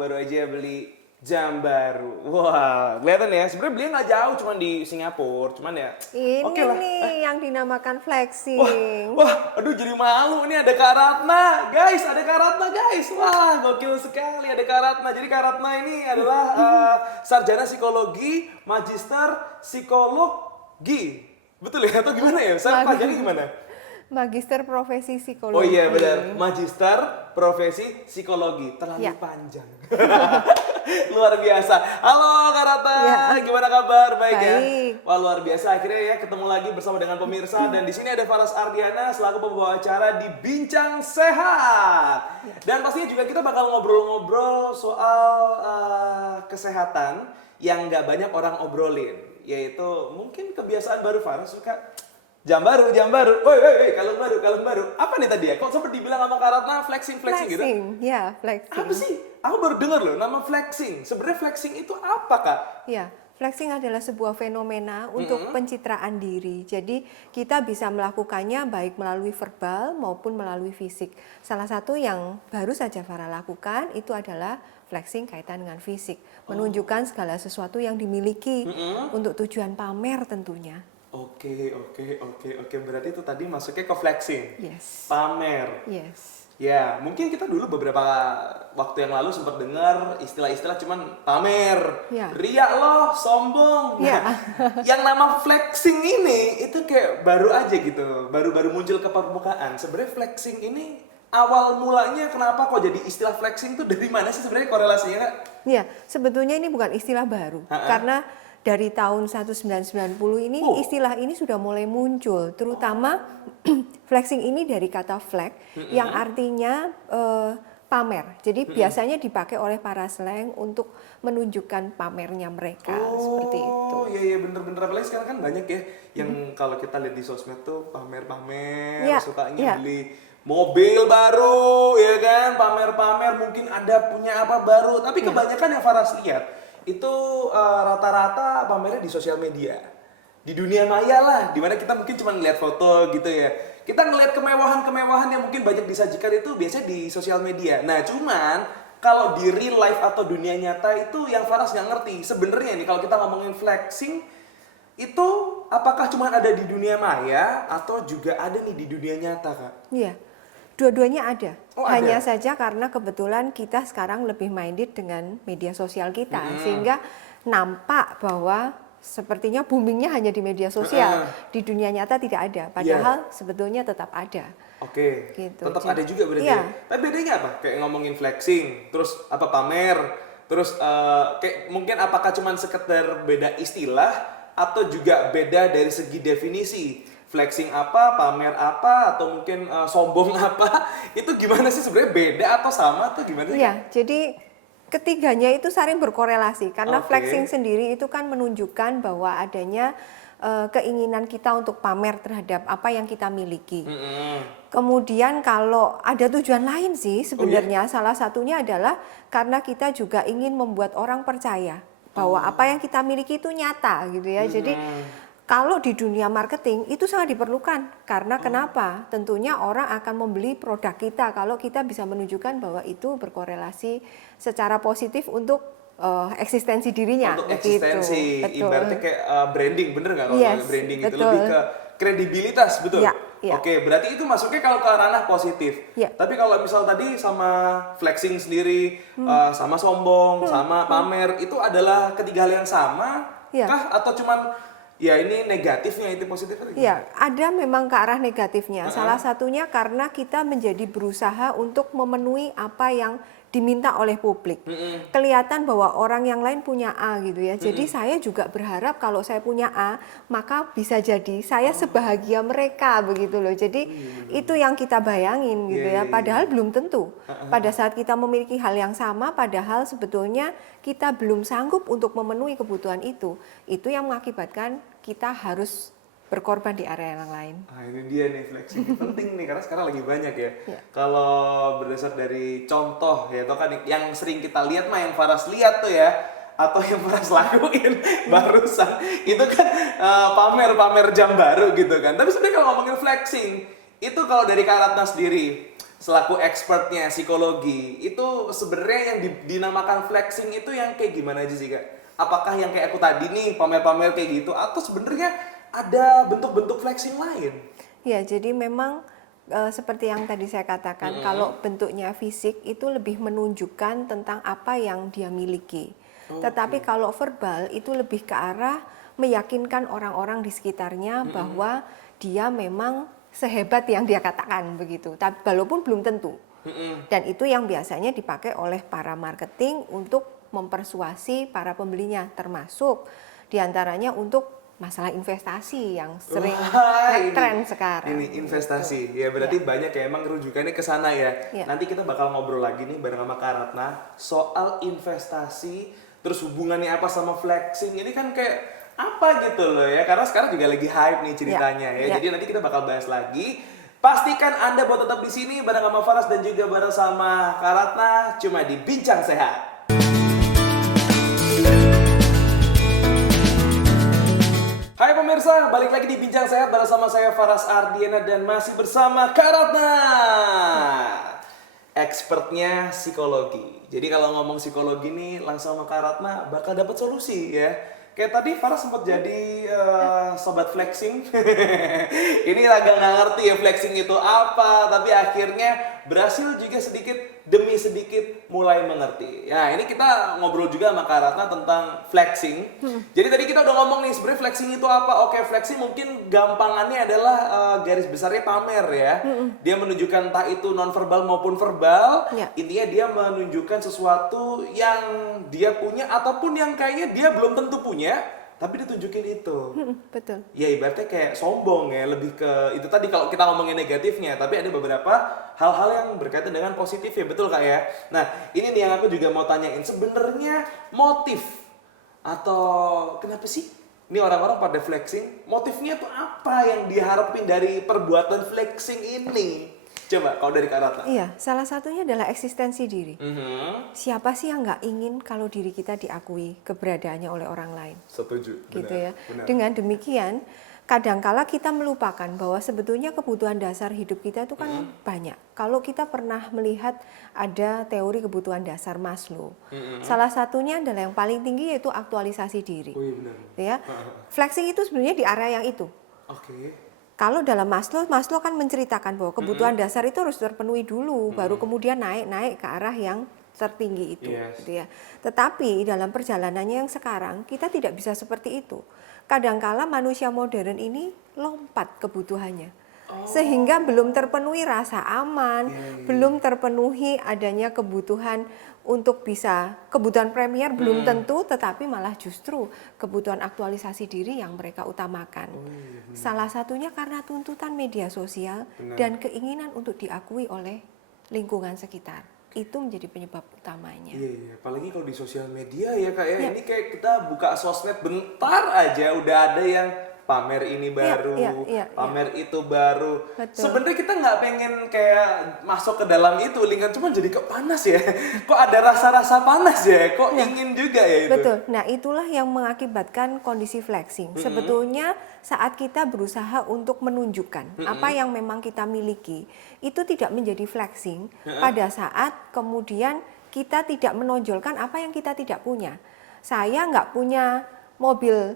baru aja beli jam baru. Wah, kelihatan ya. Sebenarnya belinya nggak jauh, cuman di Singapura. Cuman ya, Ini oke lah. nih yang dinamakan flexing. Aduh jadi malu. Ini ada Kak Ratna, guys. Ada Kak Ratna, guys. Wah, gokil sekali ada Kak Ratna. Jadi Kak Ratna ini adalah sarjana psikologi, magister psikologi. Betul ya? Atau gimana ya? Saya pelajari gimana? Magister profesi psikologi. Oh iya benar, magister profesi psikologi. Terlalu Ya. panjang. Luar biasa. Halo Kak Rata, Ya. gimana kabar? Baik, ya? Baik. Wah luar biasa, akhirnya ya ketemu lagi bersama dengan pemirsa. Dan di sini ada Faras Ardiana selaku pembawa acara di Bincang Sehat. Dan pastinya juga kita bakal ngobrol-ngobrol soal kesehatan yang nggak banyak orang obrolin. Yaitu mungkin kebiasaan baru Faras suka jam baru. Woi, kalung baru. Apa nih tadi ya? Kok sempat dibilang sama Kak Ratna flexing gitu? Flexing, ya flexing. Apa sih? Aku baru dengar loh nama flexing. Sebenarnya flexing itu apa, Kak? Ya, flexing adalah sebuah fenomena untuk pencitraan diri. Jadi kita bisa melakukannya baik melalui verbal maupun melalui fisik. Salah satu yang baru saja Farah lakukan itu adalah flexing kaitan dengan fisik. Menunjukkan segala sesuatu yang dimiliki untuk tujuan pamer tentunya. Oke. Berarti itu tadi masuknya ke flexing. Yes. Pamer. Yes. Ya, mungkin kita dulu beberapa waktu yang lalu sempat dengar istilah-istilah cuman pamer, Ya. riak loh, sombong. Ya. Nah, yang nama flexing ini itu kayak baru aja gitu, baru-baru muncul ke permukaan. Sebenarnya flexing ini awal mulanya kenapa kok jadi istilah flexing itu dari mana sih sebenarnya korelasinya, Kak? Ya, sebetulnya ini bukan istilah baru. Karena dari tahun 1990 ini istilah ini sudah mulai muncul, terutama flexing ini dari kata flex yang artinya pamer. Jadi biasanya dipakai oleh para slang untuk menunjukkan pamernya mereka seperti itu. Oh iya bener-bener, apalagi sekarang kan banyak ya yang kalau kita lihat di sosmed tuh pamer-pamer, Ya, sukanya ya. beli mobil baru ya kan, pamer-pamer mungkin ada punya apa baru, tapi kebanyakan yang Faras lihat itu rata-rata pamernya di sosial media, di dunia maya lah, dimana kita mungkin cuma ngeliat foto gitu ya. Kita ngeliat kemewahan-kemewahan yang mungkin banyak disajikan itu biasanya di sosial media. Nah cuman kalau di real life atau dunia nyata itu yang Faras nggak ngerti. Sebenarnya nih kalau kita ngomongin flexing itu apakah cuma ada di dunia maya atau juga ada nih di dunia nyata, Kak? Iya, dua-duanya ada. Oh, ada. Hanya saja karena kebetulan kita sekarang lebih minded dengan media sosial kita, sehingga nampak bahwa sepertinya boomingnya hanya di media sosial. Di dunia nyata tidak ada, padahal sebetulnya tetap ada. Oke, Gitu. tetap ada juga berarti. Iya. Ya? Tapi bedanya apa? Kayak ngomongin flexing, terus apa pamer, terus kayak mungkin apakah cuma sekedar beda istilah atau juga beda dari segi definisi? Flexing apa, pamer apa, atau mungkin sombong apa? Itu gimana sih sebenarnya, beda atau sama atau gimana? Iya, jadi ketiganya itu saling berkorelasi karena Oke. flexing sendiri itu kan menunjukkan bahwa adanya keinginan kita untuk pamer terhadap apa yang kita miliki. Kemudian kalau ada tujuan lain sih sebenarnya, salah satunya adalah karena kita juga ingin membuat orang percaya bahwa apa yang kita miliki itu nyata gitu ya. Jadi kalau di dunia marketing itu sangat diperlukan karena kenapa? Tentunya orang akan membeli produk kita kalau kita bisa menunjukkan bahwa itu berkorelasi secara positif untuk eksistensi dirinya. Untuk begitu. eksistensi, Betul. ibaratnya kayak branding, bener nggak kalau Yes, ngomongin branding itu betul. lebih ke kredibilitas, betul? Ya, ya. Oke, berarti itu masuknya kalau ke ranah positif. Ya. Tapi kalau misal tadi sama flexing sendiri, sama sombong, sama pamer, itu adalah ketiga hal yang sama Ya. kah? Atau cuman ya ini negatifnya, itu positifnya? Ya, ada memang ke arah negatifnya. Salah satunya karena kita menjadi berusaha untuk memenuhi apa yang diminta oleh publik. Kelihatan bahwa orang yang lain punya A gitu ya. Jadi saya juga berharap kalau saya punya A, maka bisa jadi saya sebahagia mereka begitu loh. Jadi itu yang kita bayangin gitu ya. Padahal belum tentu. Pada saat kita memiliki hal yang sama, padahal sebetulnya kita belum sanggup untuk memenuhi kebutuhan itu yang mengakibatkan kita harus berkorban di area yang lain. Ah, ini dia nih, flexing ini penting nih karena sekarang lagi banyak ya. Ya. Kalau berdasar dari contoh ya, itu kan yang sering kita lihat mah yang Faras lihat tuh ya, atau yang Faras lakuin barusan itu kan pamer-pamer jam baru gitu kan. Tapi sebenarnya kalau ngomongin flexing itu kalau dari Kak Ratna sendiri, selaku expertnya psikologi, itu sebenarnya yang dinamakan flexing itu yang kayak gimana aja sih Kak? Apakah yang kayak aku tadi nih pamer-pamer kayak gitu atau sebenarnya ada bentuk-bentuk flexing lain? Ya, jadi memang seperti yang tadi saya katakan, kalau bentuknya fisik itu lebih menunjukkan tentang apa yang dia miliki. Tetapi kalau verbal itu lebih ke arah meyakinkan orang-orang di sekitarnya bahwa dia memang sehebat yang dia katakan begitu. Tapi walaupun belum tentu. Dan itu yang biasanya dipakai oleh para marketing untuk mempersuasi para pembelinya, termasuk diantaranya untuk masalah investasi yang sering naik tren sekarang. Ini investasi, ya berarti banyak ya emang rujukannya ke sana ya. Nanti kita bakal ngobrol lagi nih bareng sama Kak Ratna soal investasi, terus hubungannya apa sama flexing. Ini kan kayak apa gitu loh ya, karena sekarang juga lagi hype nih ceritanya ya. Jadi nanti kita bakal bahas lagi. Pastikan Anda buat tetap di sini bareng sama Faras dan juga bareng sama Kak Ratna cuma di Bincang Sehat. Hai pemirsa, balik lagi di Bincang Sehat bersama saya Faras Ardiana dan masih bersama Kak Ratna, expertnya psikologi. Jadi kalau ngomong psikologi nih langsung sama Kak Ratna bakal dapat solusi ya. Kayak tadi Faras sempat jadi sobat flexing. Ini agak nggak ngerti ya flexing itu apa, tapi akhirnya berhasil juga sedikit demi sedikit mulai mengerti. Ya ini kita ngobrol juga sama Kak Ratna tentang flexing. Jadi tadi kita udah ngomong nih sebenarnya flexing itu apa. Oke, flexing mungkin gampangannya adalah garis besarnya pamer ya. Dia menunjukkan entah itu nonverbal maupun verbal. Intinya dia menunjukkan sesuatu yang dia punya ataupun yang kayaknya dia belum tentu punya, tapi ditunjukin itu. Betul. Ya ibaratnya kayak sombong ya, lebih ke itu tadi kalau kita ngomongin negatifnya, tapi ada beberapa hal-hal yang berkaitan dengan positif ya, betul Kak ya. Nah, ini nih yang aku juga mau tanyain, sebenarnya motif atau kenapa sih ini orang-orang pada flexing, motifnya tuh apa yang diharapin dari perbuatan flexing ini? Coba kalau dari Kak Ratna. Iya, salah satunya adalah eksistensi diri. Siapa sih yang nggak ingin kalau diri kita diakui keberadaannya oleh orang lain? Setuju. Gitu ya. Dengan demikian, kadangkala kita melupakan bahwa sebetulnya kebutuhan dasar hidup kita itu kan banyak. Kalau kita pernah melihat ada teori kebutuhan dasar Maslow, salah satunya adalah yang paling tinggi yaitu aktualisasi diri. Oh iya benar. Ya, flexing itu sebenarnya di area yang itu. Oke. Kalau dalam Maslow kan menceritakan bahwa kebutuhan dasar itu harus terpenuhi dulu, baru kemudian naik ke arah yang tertinggi itu. Gitu ya. Tetapi dalam perjalanannya yang sekarang kita tidak bisa seperti itu. Kadangkala manusia modern ini lompat kebutuhannya, sehingga belum terpenuhi rasa aman, belum terpenuhi adanya kebutuhan untuk bisa kebutuhan premier belum tentu, tetapi malah justru kebutuhan aktualisasi diri yang mereka utamakan. Salah satunya karena tuntutan media sosial dan keinginan untuk diakui oleh lingkungan sekitar. Itu menjadi penyebab utamanya. Iya, apalagi kalau di sosial media ya Kak ya. Ini kayak kita buka sosmed bentar aja udah ada yang pamer ini baru, pamer itu baru. Sebenarnya kita nggak pengen kayak masuk ke dalam itu lingkaran, cuma jadi kok panas ya. Kok ada rasa-rasa panas ya, kok ingin juga ya itu. Betul. Nah itulah yang mengakibatkan kondisi flexing. Sebetulnya saat kita berusaha untuk menunjukkan apa yang memang kita miliki, itu tidak menjadi flexing pada saat kemudian kita tidak menonjolkan apa yang kita tidak punya. Saya nggak punya mobil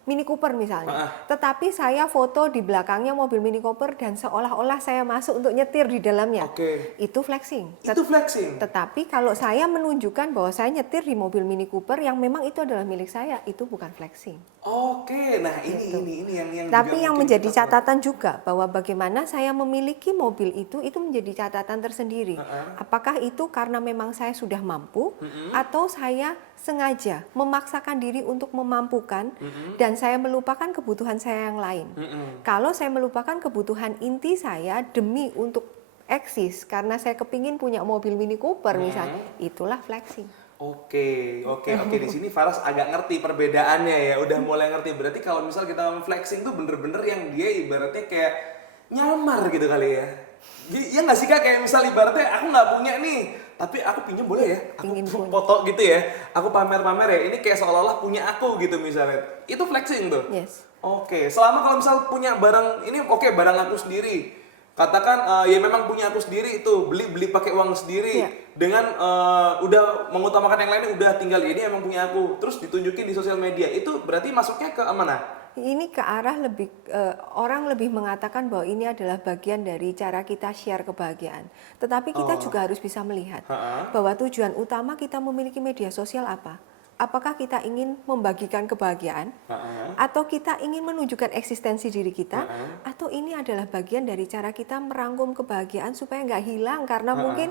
Mini Cooper misalnya, tetapi saya foto di belakangnya mobil Mini Cooper dan seolah-olah saya masuk untuk nyetir di dalamnya. Itu flexing. Itu flexing. Tetapi kalau saya menunjukkan bahwa saya nyetir di mobil Mini Cooper yang memang itu adalah milik saya, itu bukan flexing. Nah ini yang tapi yang menjadi catatan juga bahwa bagaimana saya memiliki mobil itu menjadi catatan tersendiri. Apakah itu karena memang saya sudah mampu atau saya sengaja memaksakan diri untuk memampukan dan saya melupakan kebutuhan saya yang lain. Kalau saya melupakan kebutuhan inti saya demi untuk eksis karena saya kepingin punya mobil Mini Cooper misalnya, itulah flexing. Oke. Di sini Faras agak ngerti perbedaannya ya, udah mulai ngerti. Berarti kalau misal kita ngomong flexing tuh bener-bener yang dia ibaratnya kayak nyamar gitu kali ya. Ya nggak sih Kak, kayak misal ibaratnya aku nggak punya nih, tapi aku pinjam boleh ya? Aku foto gitu ya, aku pamer-pamer ya, ini kayak seolah-olah punya aku gitu misalnya. Itu flexing tuh? Yes. Oke, selama kalau misal punya barang, ini barang aku sendiri. Katakan ya memang punya aku sendiri itu, beli pakai uang sendiri, Iya. dengan udah mengutamakan yang lainnya, udah tinggal ini emang punya aku, terus ditunjukin di sosial media, itu berarti masuknya ke mana? Ini ke arah lebih orang lebih mengatakan bahwa ini adalah bagian dari cara kita share kebahagiaan. Tetapi kita juga harus bisa melihat bahwa tujuan utama kita memiliki media sosial apa? Apakah kita ingin membagikan kebahagiaan, atau kita ingin menunjukkan eksistensi diri kita, atau ini adalah bagian dari cara kita merangkum kebahagiaan supaya nggak hilang karena mungkin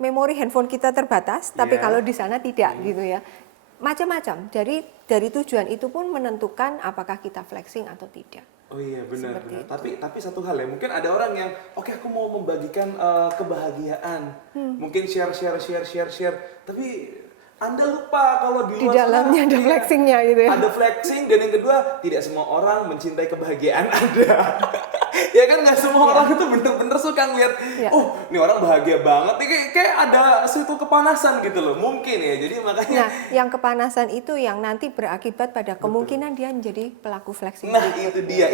memori handphone kita terbatas, tapi kalau di sana tidak gitu ya. Macam-macam. Dari tujuan itu pun menentukan apakah kita flexing atau tidak. Oh iya benar. Seperti itu. Tapi satu hal ya, mungkin ada orang yang oke aku mau membagikan kebahagiaan, mungkin share, tapi Anda lupa kalau di Di luar dalamnya sana, ada iya, flexingnya gitu ya. ada flexing, dan yang kedua tidak semua orang mencintai kebahagiaan Anda. Ya kan, nggak semua orang itu bener-bener suka ngeliat, oh ini orang bahagia banget, kayak ada suatu kepanasan gitu loh, mungkin ya. Jadi makanya Nah, yang kepanasan itu yang nanti berakibat pada kemungkinan dia menjadi pelaku flexing. Nah, itu dia.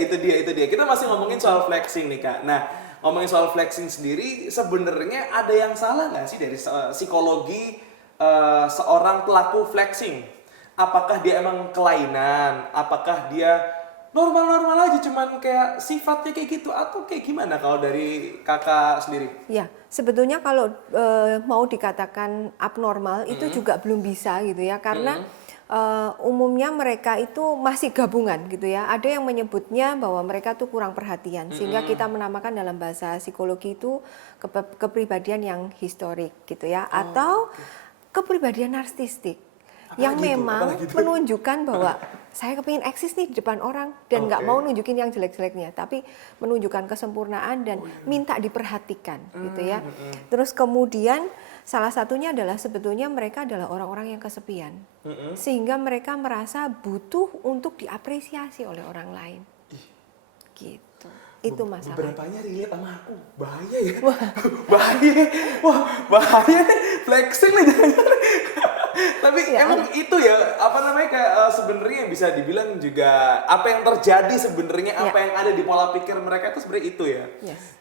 Kita masih ngomongin soal flexing nih, Kak. Nah, ngomongin soal flexing sendiri, sebenarnya ada yang salah nggak sih dari psikologi seorang pelaku flexing? Apakah dia emang kelainan? Apakah dia normal-normal aja, cuman kayak sifatnya kayak gitu, atau kayak gimana kalau dari Kakak sendiri? Ya, sebetulnya kalau mau dikatakan abnormal itu juga belum bisa gitu ya, karena umumnya mereka itu masih gabungan gitu ya. Ada yang menyebutnya bahwa mereka tuh kurang perhatian, sehingga kita menamakan dalam bahasa psikologi itu kepribadian yang historik gitu ya, atau kepribadian narsistik yang memang menunjukkan bahwa saya kepingin eksis nih di depan orang dan nggak mau nunjukin yang jelek-jeleknya, tapi menunjukkan kesempurnaan dan minta diperhatikan gitu ya. Terus kemudian salah satunya adalah sebetulnya mereka adalah orang-orang yang kesepian, sehingga mereka merasa butuh untuk diapresiasi oleh orang lain. Gitu. Itu masalah. Beberapanya relate sama aku. Bahaya ya. Bahaya. Wah, bahaya nih. Flexing nih jangan-jangan. Tapi emang itu ya, apa namanya, kayak sebenarnya bisa dibilang juga apa yang terjadi sebenarnya, apa yang ada di pola pikir mereka itu sebenarnya itu ya.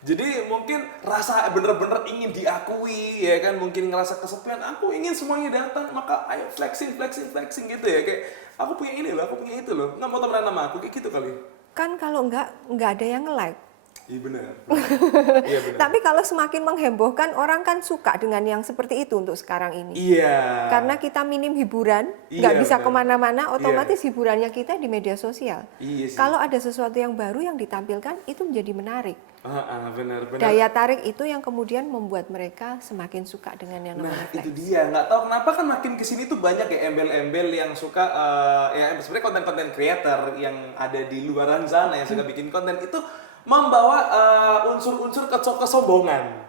Jadi mungkin rasa bener-bener ingin diakui ya kan, mungkin ngerasa kesepian, aku ingin semuanya datang, maka ayo flexing gitu ya, kayak aku punya ini loh, aku punya itu loh, nggak mau temenan sama aku, kayak gitu kali. Kan kalau nggak ada yang nge-like. Iya benar. Iya benar. Tapi kalau semakin menghebohkan, orang kan suka dengan yang seperti itu untuk sekarang ini. Iya. Karena kita minim hiburan, nggak bisa kemana-mana, otomatis hiburannya kita di media sosial. Iya sih. Kalau ada sesuatu yang baru yang ditampilkan, itu menjadi menarik. Benar. Daya tarik itu yang kemudian membuat mereka semakin suka dengan yang namanya flex. Itu dia, nggak tahu kenapa kan makin kesini tuh banyak ya embel-embel yang suka ya sebenarnya konten-konten creator yang ada di luaran sana yang suka bikin konten itu membawa unsur-unsur kesombongan.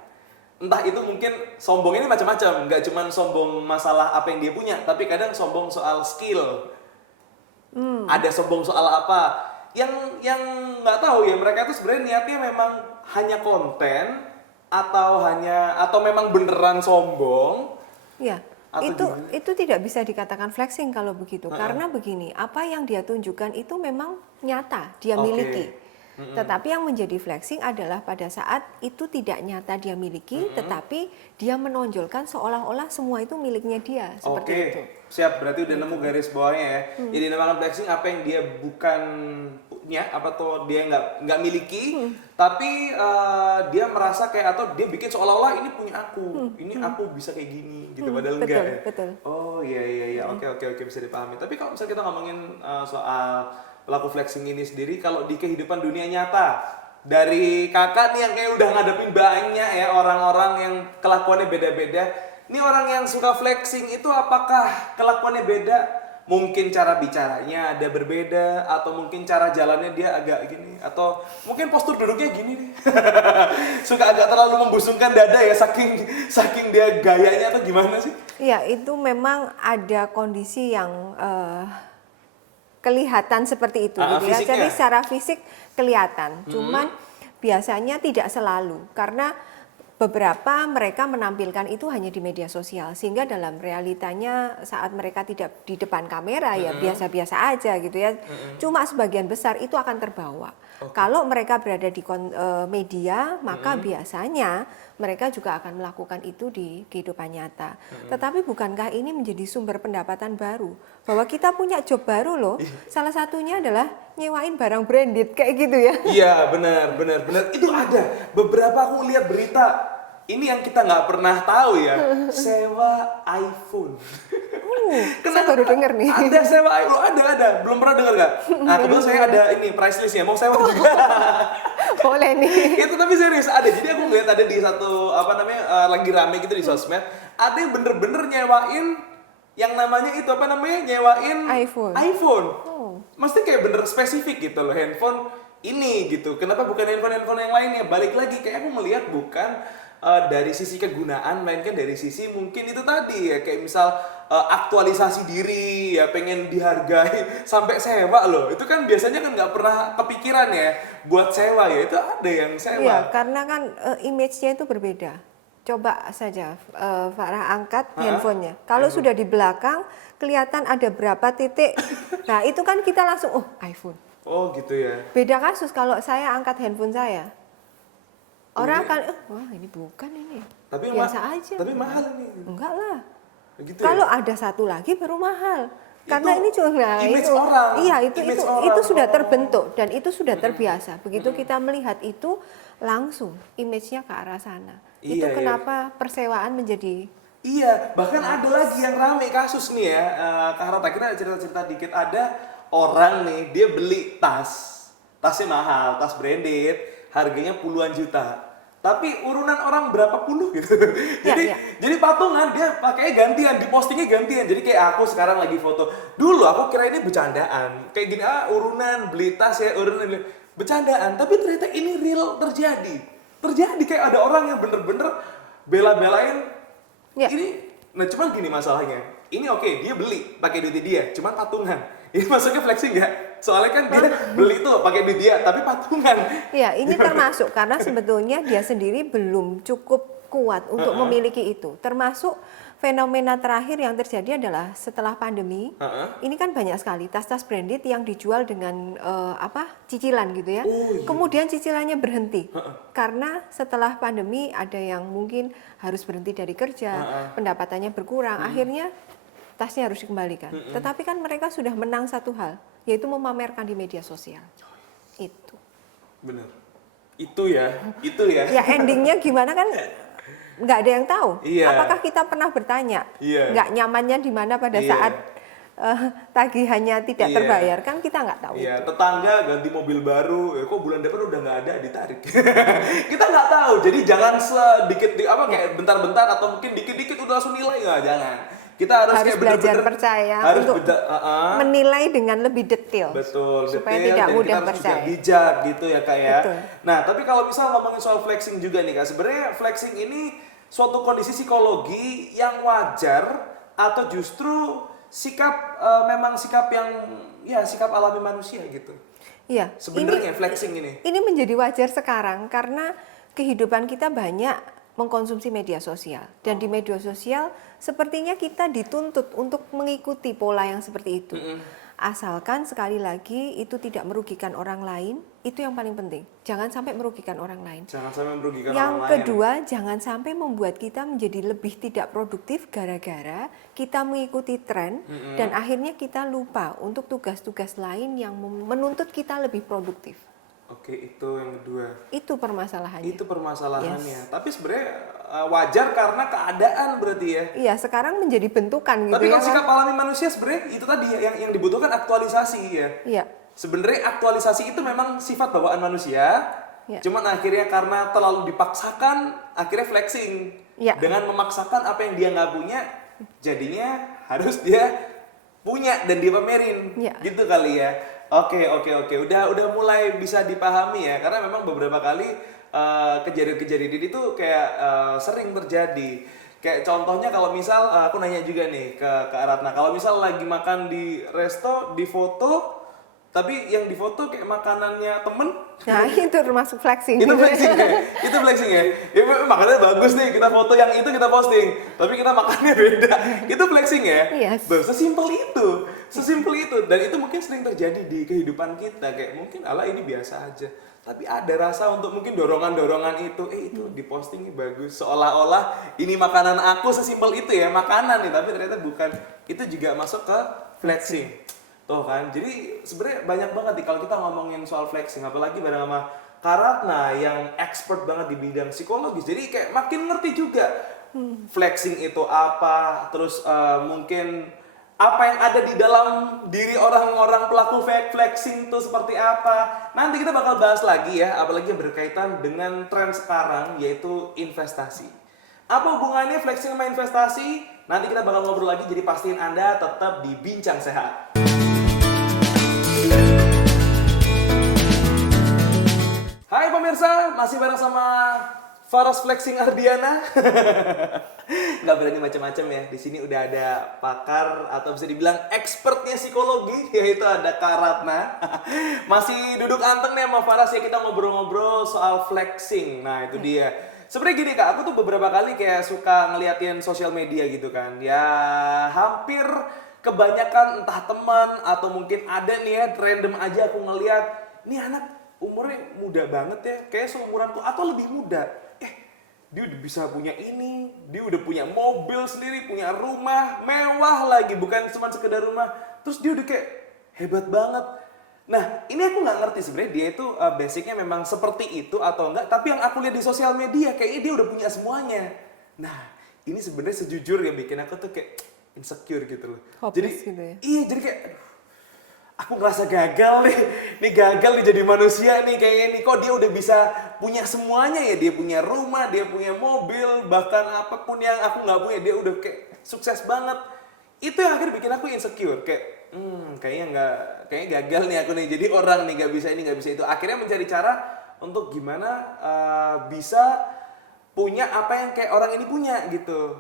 Entah itu mungkin sombong ini macam-macam, nggak cuma sombong masalah apa yang dia punya, tapi kadang sombong soal skill. Ada sombong soal apa? Yang nggak tahu ya, mereka tuh sebenarnya niatnya memang hanya konten atau memang beneran sombong. Ya, itu tidak bisa dikatakan flexing kalau begitu. Karena begini, apa yang dia tunjukkan itu memang nyata, dia miliki. Tetapi yang menjadi flexing adalah pada saat itu tidak nyata dia miliki, tetapi dia menonjolkan seolah-olah semua itu miliknya dia, seperti itu. Siap, berarti udah nemu garis bawahnya ya. Jadi dinamakan flexing apa yang dia bukan punya, apa tuh dia nggak miliki, tapi dia merasa kayak, atau dia bikin seolah-olah ini punya aku, ini aku bisa kayak gini, gitu. Padahal enggak ya. Betul. Oh iya, oke bisa dipahami. Tapi kalau misalnya kita ngomongin soal pelaku flexing ini sendiri, kalau di kehidupan dunia nyata, dari kakak nih yang kayak udah ngadepin banyak ya orang-orang yang kelakuannya beda-beda, ini orang yang suka flexing itu apakah kelakuannya beda? Mungkin cara bicaranya ada berbeda, atau mungkin cara jalannya dia agak gini, atau mungkin postur duduknya gini nih. Suka agak terlalu membusungkan dada ya, saking dia gayanya, atau gimana sih? Iya, itu memang ada kondisi yang kelihatan seperti itu gitu ya. Jadi secara fisik kelihatan, cuman biasanya tidak selalu, karena beberapa mereka menampilkan itu hanya di media sosial, sehingga dalam realitanya saat mereka tidak di depan kamera ya biasa-biasa aja gitu ya. Cuma sebagian besar itu akan terbawa. Kalau mereka berada di media, maka biasanya mereka juga akan melakukan itu di kehidupan nyata. Tetapi bukankah ini menjadi sumber pendapatan baru? Bahwa kita punya job baru loh. Salah satunya adalah nyewain barang branded kayak gitu ya. Iya, benar. Itu ada. Beberapa aku lihat berita. Ini yang kita nggak pernah tahu ya. Sewa iPhone. Saya baru dengar nih. Ada sewa iPhone, ada. Belum pernah dengar nggak? Nah, kebetulan saya ada ini price listnya. Mau sewa juga. Boleh nih. Itu tapi serius ada. Jadi aku ngeliat ada di satu lagi rame gitu di sosmed. Ada yang bener-bener nyewain yang namanya itu nyewain iPhone. Maksudnya kayak bener spesifik gitu loh, handphone ini gitu. Kenapa bukan handphone yang lainnya? Balik lagi kayak aku melihat bukan dari sisi kegunaan, melainkan dari sisi mungkin itu tadi ya, kayak misal aktualisasi diri ya, pengen dihargai sampai sewa loh. Itu kan biasanya kan nggak pernah kepikiran ya buat sewa ya, itu ada yang sewa. Iya, karena kan image-nya itu berbeda. Coba saja Farah angkat handphonenya. Kalau sudah di belakang kelihatan ada berapa titik, nah itu kan kita langsung iPhone. Oh gitu ya. Beda kasus kalau saya angkat handphone saya. Orang akan, wah ini bukan ini. Tapi biasa aja. Tapi mahal nih. Enggak lah. Gitu kalau ya? ada satu lagi baru mahal. Itu Karena ini cuma image orang. Iya, Image itu orang. sudah terbentuk dan itu sudah terbiasa. Begitu kita melihat itu langsung image-nya ke arah sana. Itu Iya, kenapa persewaan menjadi Iya, bahkan ada lagi yang rame kasus nih ya. Kak Rata, kita cerita-cerita dikit. Ada orang nih, dia beli tasnya mahal, tas branded, harganya puluhan juta. Tapi urunan orang berapa puluh gitu. Jadi patungan, dia pakainya gantian, dipostingnya gantian. Jadi kayak aku sekarang lagi foto. Dulu aku kira ini bercandaan. Kayak gini, urunan beli tas ya, bercandaan. Tapi ternyata ini real terjadi kayak ada orang yang bener-bener bela-belain. Ini, nah cuman gini masalahnya. Ini oke, dia beli pakai duit dia, cuman patungan. Ini masuknya flexing nggak? Soalnya kan dia beli tuh pakai duit dia, tapi patungan. Ya, ini termasuk karena sebetulnya dia sendiri belum cukup kuat untuk memiliki itu. Termasuk fenomena terakhir yang terjadi adalah setelah pandemi. Ini kan banyak sekali tas-tas branded yang dijual dengan cicilan gitu ya. Kemudian cicilannya berhenti. Karena setelah pandemi ada yang mungkin harus berhenti dari kerja, pendapatannya berkurang, akhirnya tasnya harus dikembalikan. Tetapi kan mereka sudah menang satu hal, yaitu memamerkan di media sosial. Itu. Bener. Itu ya. Ya endingnya gimana kan nggak ada yang tahu. Iya. Apakah kita pernah bertanya nggak nyamannya di mana pada saat tagihannya tidak terbayar? Kan kita nggak tahu. Iya, itu. tetangga ganti mobil baru, kok bulan depan udah nggak ada, ditarik. Kita nggak tahu, jadi jangan sedikit kayak bentar-bentar atau mungkin dikit-dikit udah langsung nilai, nggak, jangan. Kita harus kayak belajar bener-bener percaya untuk menilai dengan lebih detail. Betul, supaya detail, tidak dan mudah kita harus percaya. juga bijak gitu ya Kak ya. Betul. Nah, tapi kalau misal ngomongin soal flexing juga nih Kak, sebenarnya flexing ini suatu kondisi psikologi yang wajar atau justru memang sikap yang sikap alami manusia gitu. Iya. Sebenarnya flexing ini. Ini menjadi wajar sekarang karena kehidupan kita banyak mengkonsumsi media sosial dan di media sosial sepertinya kita dituntut untuk mengikuti pola yang seperti itu. Asalkan sekali lagi itu tidak merugikan orang lain, itu yang paling penting. Jangan sampai merugikan orang lain. Jangan sampai merugikan yang orang lain. kedua, jangan sampai membuat kita menjadi lebih tidak produktif gara-gara kita mengikuti tren dan akhirnya kita lupa untuk tugas-tugas lain yang menuntut kita lebih produktif. Oke, itu yang kedua. Itu permasalahannya. Itu permasalahannya. Yes. Tapi sebenarnya wajar karena keadaan berarti ya. Iya, sekarang menjadi bentukan gitu. Tapi ya kalau sikap alami manusia sebenarnya itu tadi yang dibutuhkan aktualisasi ya. Iya. Sebenarnya aktualisasi itu memang sifat bawaan manusia. Ya. Cuman akhirnya karena terlalu dipaksakan, akhirnya flexing. Ya. Dengan memaksakan apa yang dia nggak punya, jadinya harus dia punya dan dia pamerin. Ya. Gitu kali ya. Oke. Udah mulai bisa dipahami ya, karena memang beberapa kali kejadian-kejadian ini tuh kayak sering terjadi. Kayak contohnya kalau misal aku nanya juga nih ke Ratna, kalau misal lagi makan di resto, di foto, tapi yang di foto kayak makanannya temen. Nah, itu termasuk flexing. Itu flexing ya? Itu flexing ya? Ya makanannya bagus nih, kita foto yang itu kita posting. Tapi kita makannya beda. Itu flexing ya? Yes. Sesimpel itu. Sesimpel itu, dan itu mungkin sering terjadi di kehidupan kita, kayak mungkin ala ini biasa aja, tapi ada rasa untuk mungkin dorongan-dorongan itu diposting nih bagus, seolah-olah ini makanan aku, sesimpel itu ya, makanan nih, tapi ternyata bukan. Itu juga masuk ke flexing. Tuh kan, jadi sebenarnya banyak banget nih kalau kita ngomongin soal flexing, apalagi bareng sama Kak Ratna yang expert banget di bidang psikologis, jadi kayak makin ngerti juga flexing itu apa, terus mungkin apa yang ada di dalam diri orang-orang pelaku flexing itu seperti apa. Nanti kita bakal bahas lagi ya, apalagi yang berkaitan dengan tren sekarang, yaitu investasi. Apa hubungannya flexing sama investasi? Nanti kita bakal ngobrol lagi, jadi pastiin Anda tetap di Bincang Sehat. Hai pemirsa, masih bareng sama Faras Flexing Ardiana. Nggak berani macam-macam ya. Di sini udah ada pakar atau bisa dibilang expertnya psikologi, yaitu ada Kak Ratna. Masih duduk anteng nih sama Faras ya, kita ngobrol-ngobrol soal flexing. Nah itu dia. Sebenarnya gini Kak, aku tuh beberapa kali kayak suka ngeliatin sosial media gitu kan. Ya hampir kebanyakan entah teman atau mungkin ada nih ya, random aja aku ngeliat, nih anak umurnya muda banget ya, kayak seumuranku atau lebih muda. Dia udah bisa punya ini, dia udah punya mobil sendiri, punya rumah mewah lagi, bukan cuma sekedar rumah. Terus dia udah kayak hebat banget. Nah, ini aku nggak ngerti sebenarnya dia itu basicnya memang seperti itu atau enggak. Tapi yang aku lihat di sosial media, kayaknya dia udah punya semuanya. Nah, ini sebenarnya sejujurnya bikin aku tuh kayak insecure gitu loh. Hopeless gitu ya? Iya, jadi kayak aku ngerasa gagal nih gagal nih jadi manusia nih kayaknya nih, kok dia udah bisa punya semuanya ya, dia punya rumah, dia punya mobil, bahkan apapun yang aku nggak punya dia udah kayak sukses banget. Itu yang akhirnya bikin aku insecure, kayak kayaknya gagal nih aku nih jadi orang nih, nggak bisa ini nggak bisa itu. Akhirnya mencari cara untuk gimana bisa punya apa yang kayak orang ini punya gitu.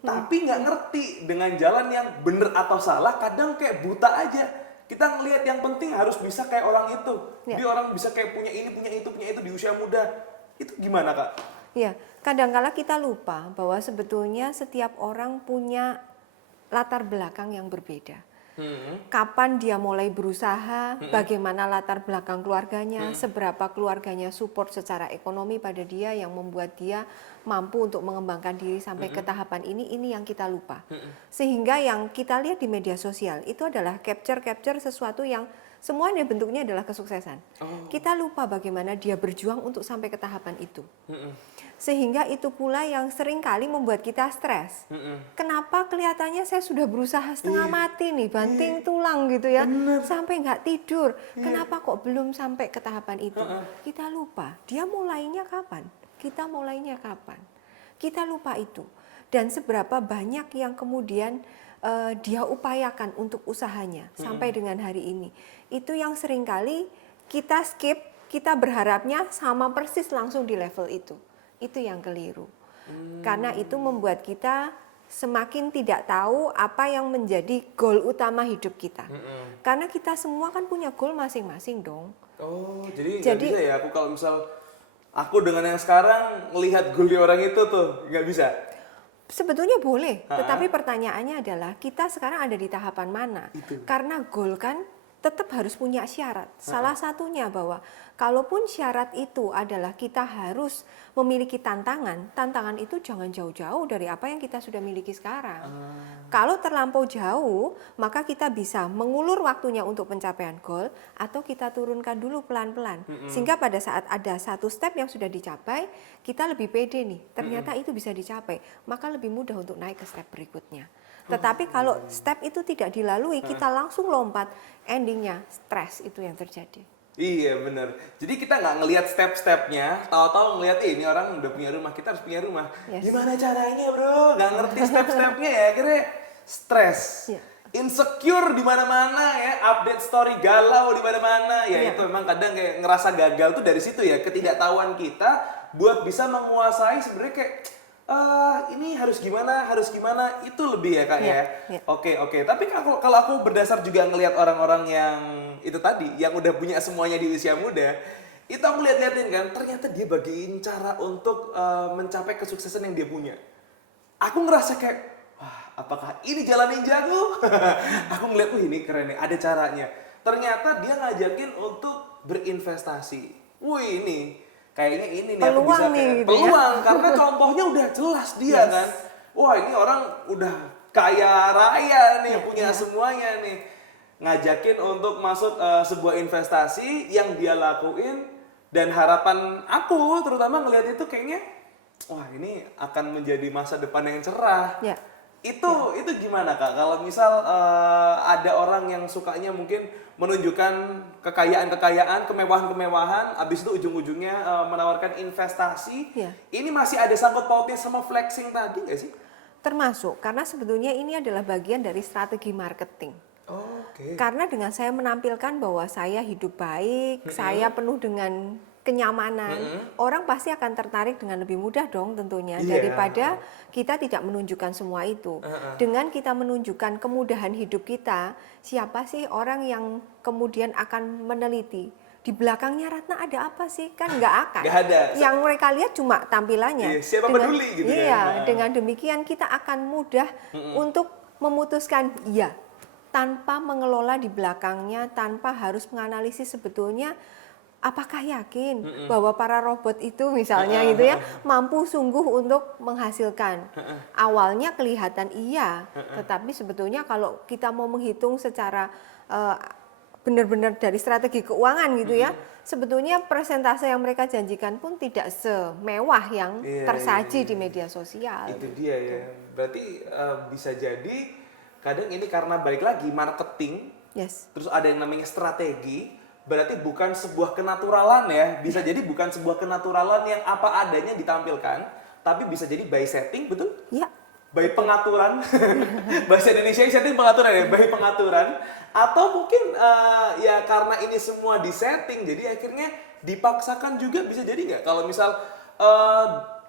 Tapi nggak ngerti dengan jalan yang bener atau salah, kadang kayak buta aja. Kita ngelihat yang penting harus bisa kayak orang itu. Ya. Dia orang bisa kayak punya ini, punya itu di usia muda. Itu gimana Kak? Ya, kadangkala kita lupa bahwa sebetulnya setiap orang punya latar belakang yang berbeda. Kapan dia mulai berusaha, bagaimana latar belakang keluarganya, seberapa keluarganya support secara ekonomi pada dia yang membuat dia mampu untuk mengembangkan diri sampai ke tahapan ini yang kita lupa. Sehingga yang kita lihat di media sosial itu adalah capture sesuatu yang semuanya bentuknya adalah kesuksesan. Kita lupa bagaimana dia berjuang untuk sampai ke tahapan itu. Sehingga itu pula yang sering kali membuat kita stres. Kenapa kelihatannya saya sudah berusaha setengah mati nih, banting tulang gitu ya, sampai nggak tidur. Kenapa kok belum sampai ke tahapan itu? Kita lupa, dia mulainya kapan? Kita mulainya kapan? Kita lupa itu. Dan seberapa banyak yang kemudian dia upayakan untuk usahanya sampai dengan hari ini. Itu yang sering kali kita skip, kita berharapnya sama persis langsung di level itu. Itu yang keliru. Karena itu membuat kita semakin tidak tahu apa yang menjadi goal utama hidup kita. Karena kita semua kan punya goal masing-masing dong. Oh, jadi nggak bisa ya aku kalau misal aku dengan yang sekarang melihat goal di orang itu tuh nggak bisa. Sebetulnya boleh, tetapi pertanyaannya adalah kita sekarang ada di tahapan mana? Itu. Karena goal kan tetap harus punya syarat. Salah satunya bahwa kalaupun syarat itu adalah kita harus memiliki tantangan, tantangan itu jangan jauh-jauh dari apa yang kita sudah miliki sekarang. Kalau terlampau jauh, maka kita bisa mengulur waktunya untuk pencapaian goal atau kita turunkan dulu pelan-pelan. Sehingga pada saat ada satu step yang sudah dicapai, kita lebih pede nih, ternyata itu bisa dicapai, maka lebih mudah untuk naik ke step berikutnya. Tetapi kalau step itu tidak dilalui, kita langsung lompat, endingnya stres itu yang terjadi. Iya bener. Jadi kita nggak ngelihat step-stepnya, tahu-tahu ngelihat ini orang udah punya rumah, kita harus punya rumah. Yes. Gimana caranya bro? Nggak ngerti step-stepnya ya, akhirnya stres. Yeah. Insecure di mana-mana ya, update story galau di mana-mana ya. Itu memang kadang kayak ngerasa gagal tuh dari situ ya, ketidaktahuan kita buat bisa menguasai sebenarnya kayak ini harus gimana itu lebih ya Kak ya. Oke. Tapi kalau aku berdasar juga ngelihat orang-orang yang itu tadi yang udah punya semuanya di usia muda, itu aku lihat-liatin kan, ternyata dia bagiin cara untuk mencapai kesuksesan yang dia punya. Aku ngerasa kayak wah apakah ini jalan ninjaku? Aku ngeliat, ini keren nih, ada caranya. Ternyata dia ngajakin untuk berinvestasi. Wih ini, kayaknya ini nih aku Peluang bisa nih, gitu ya. peluang karena contohnya udah jelas dia Yes. kan. Wah ini orang udah kaya raya nih, Ya, punya ya. semuanya nih. Ngajakin untuk masuk sebuah investasi yang dia lakuin, dan harapan aku terutama ngelihat itu kayaknya, wah ini akan menjadi masa depan yang cerah. Ya. Itu gimana Kak? Kalau misal ada orang yang sukanya mungkin menunjukkan kekayaan-kekayaan, kemewahan-kemewahan, abis itu ujung-ujungnya menawarkan investasi. Ya. Ini masih ada sangkut pautnya sama flexing tadi nggak sih? Termasuk, karena sebetulnya ini adalah bagian dari strategi marketing. Oke. Karena dengan saya menampilkan bahwa saya hidup baik, saya penuh dengan kenyamanan, orang pasti akan tertarik dengan lebih mudah dong tentunya, Iya. daripada kita tidak menunjukkan semua itu. Dengan kita menunjukkan kemudahan hidup kita, siapa sih orang yang kemudian akan meneliti di belakangnya Ratna ada apa sih? Kan nggak akan. Nggak ada. Yang mereka lihat cuma tampilannya. Iya, siapa peduli gitu kan. Iya, Nah. dengan demikian kita akan mudah untuk memutuskan iya, tanpa mengelola di belakangnya, tanpa harus menganalisis sebetulnya apakah yakin bahwa para robot itu misalnya gitu ya mampu sungguh untuk menghasilkan. Awalnya kelihatan iya, tetapi sebetulnya kalau kita mau menghitung secara benar-benar dari strategi keuangan gitu ya, sebetulnya persentase yang mereka janjikan pun tidak semewah yang Iya, tersaji iya, di media sosial. Itu dia ya. Berarti bisa jadi kadang ini karena balik lagi marketing, Yes. terus ada yang namanya strategi. Berarti bukan sebuah kenaturalan ya. Bisa jadi bukan sebuah kenaturalan yang apa adanya ditampilkan, tapi bisa jadi by setting, betul? Ya. By pengaturan. Bahasa Indonesia setting pengaturan ya, by pengaturan. Atau mungkin ya karena ini semua disetting, jadi akhirnya dipaksakan juga, bisa jadi nggak? Kalau misal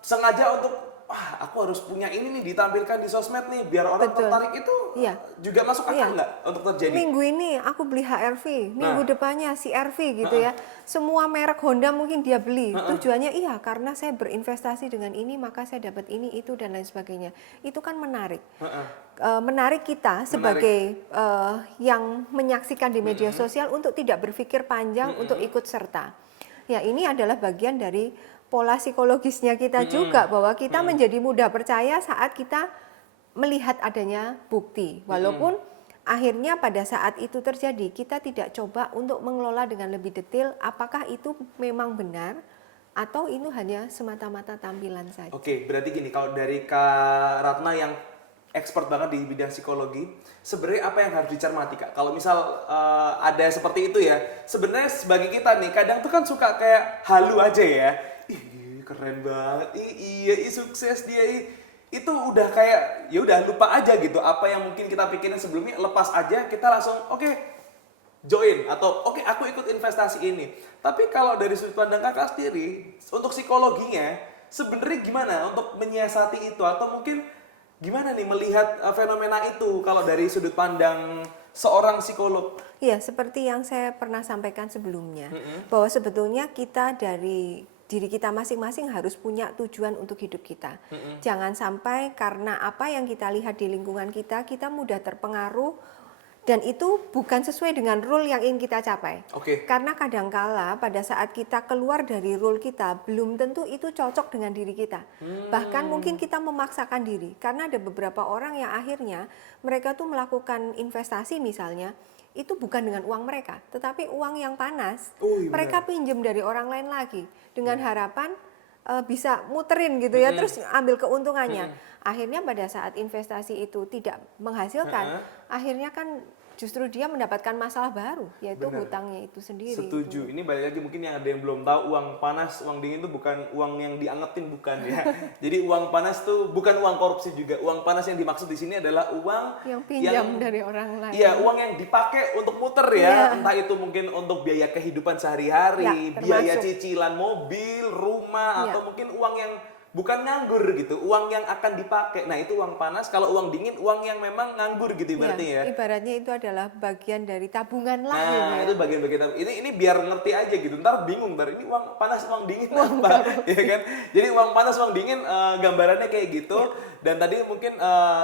sengaja untuk wah aku harus punya ini nih ditampilkan di sosmed nih biar orang Betul. tertarik, itu Iya. juga masuk akal Iya. nggak untuk terjadi? Minggu ini aku beli HRV, minggu Nah. depannya CRV gitu ya. Semua merek Honda mungkin dia beli. Tujuannya iya karena saya berinvestasi dengan ini maka saya dapat ini itu dan lain sebagainya. Itu kan menarik. Menarik kita sebagai yang menyaksikan di media sosial untuk tidak berpikir panjang untuk ikut serta. Ya ini adalah bagian dari pola psikologisnya kita juga bahwa kita menjadi mudah percaya saat kita melihat adanya bukti. Walaupun akhirnya pada saat itu terjadi kita tidak coba untuk mengelola dengan lebih detail apakah itu memang benar atau itu hanya semata-mata tampilan saja. Oke, berarti gini, kalau dari Kak Ratna yang expert banget di bidang psikologi, sebenarnya apa yang harus dicermati Kak? Kalau misal ada seperti itu ya, sebenarnya sebagai kita nih, kadang tuh kan suka kayak halu aja ya. Ih, keren banget, iya, sukses dia, itu udah kayak, ya udah lupa aja gitu, apa yang mungkin kita pikirin sebelumnya, lepas aja, kita langsung, oke, join, atau oke, aku ikut investasi ini. Tapi kalau dari sudut pandang kakak sendiri, untuk psikologinya, sebenarnya gimana untuk menyiasati itu? Atau mungkin gimana nih melihat fenomena itu kalau dari sudut pandang seorang psikolog? Iya, seperti yang saya pernah sampaikan sebelumnya, bahwa sebetulnya kita dari diri kita masing-masing harus punya tujuan untuk hidup kita. Jangan sampai karena apa yang kita lihat di lingkungan kita, kita mudah terpengaruh dan itu bukan sesuai dengan rule yang ingin kita capai. Oke. Karena kadangkala pada saat kita keluar dari rule kita, belum tentu itu cocok dengan diri kita. Bahkan mungkin kita memaksakan diri. Karena ada beberapa orang yang akhirnya mereka tuh melakukan investasi misalnya, itu bukan dengan uang mereka, tetapi uang yang panas. Oh, iya Mereka pinjam dari orang lain lagi dengan harapan bisa muterin gitu ya, terus ambil keuntungannya. Akhirnya pada saat investasi itu tidak menghasilkan, akhirnya kan justru dia mendapatkan masalah baru, yaitu Benar. hutangnya itu sendiri. Setuju. Gitu. Ini balik lagi mungkin yang ada yang belum tahu, uang panas, uang dingin itu bukan uang yang diangetin, bukan ya. Jadi uang panas tuh bukan uang korupsi juga. Uang panas yang dimaksud di sini adalah uang Yang pinjam dari orang lain. Iya, uang yang dipakai untuk muter ya. Iya. Entah itu mungkin untuk biaya kehidupan sehari-hari, Ya, biaya termasuk. cicilan mobil, rumah, Ya. atau mungkin uang yang bukan nganggur gitu, uang yang akan dipakai. Nah itu uang panas, kalau uang dingin uang yang memang nganggur gitu ibaratnya ya. Ibaratnya itu adalah bagian dari tabungan lah Nah gitu ya. itu bagian-bagian ini biar ngerti aja gitu. Ntar bingung, ntar ini uang panas uang dingin apa, ya kan? Jadi uang panas uang dingin gambarannya kayak gitu. Dan tadi mungkin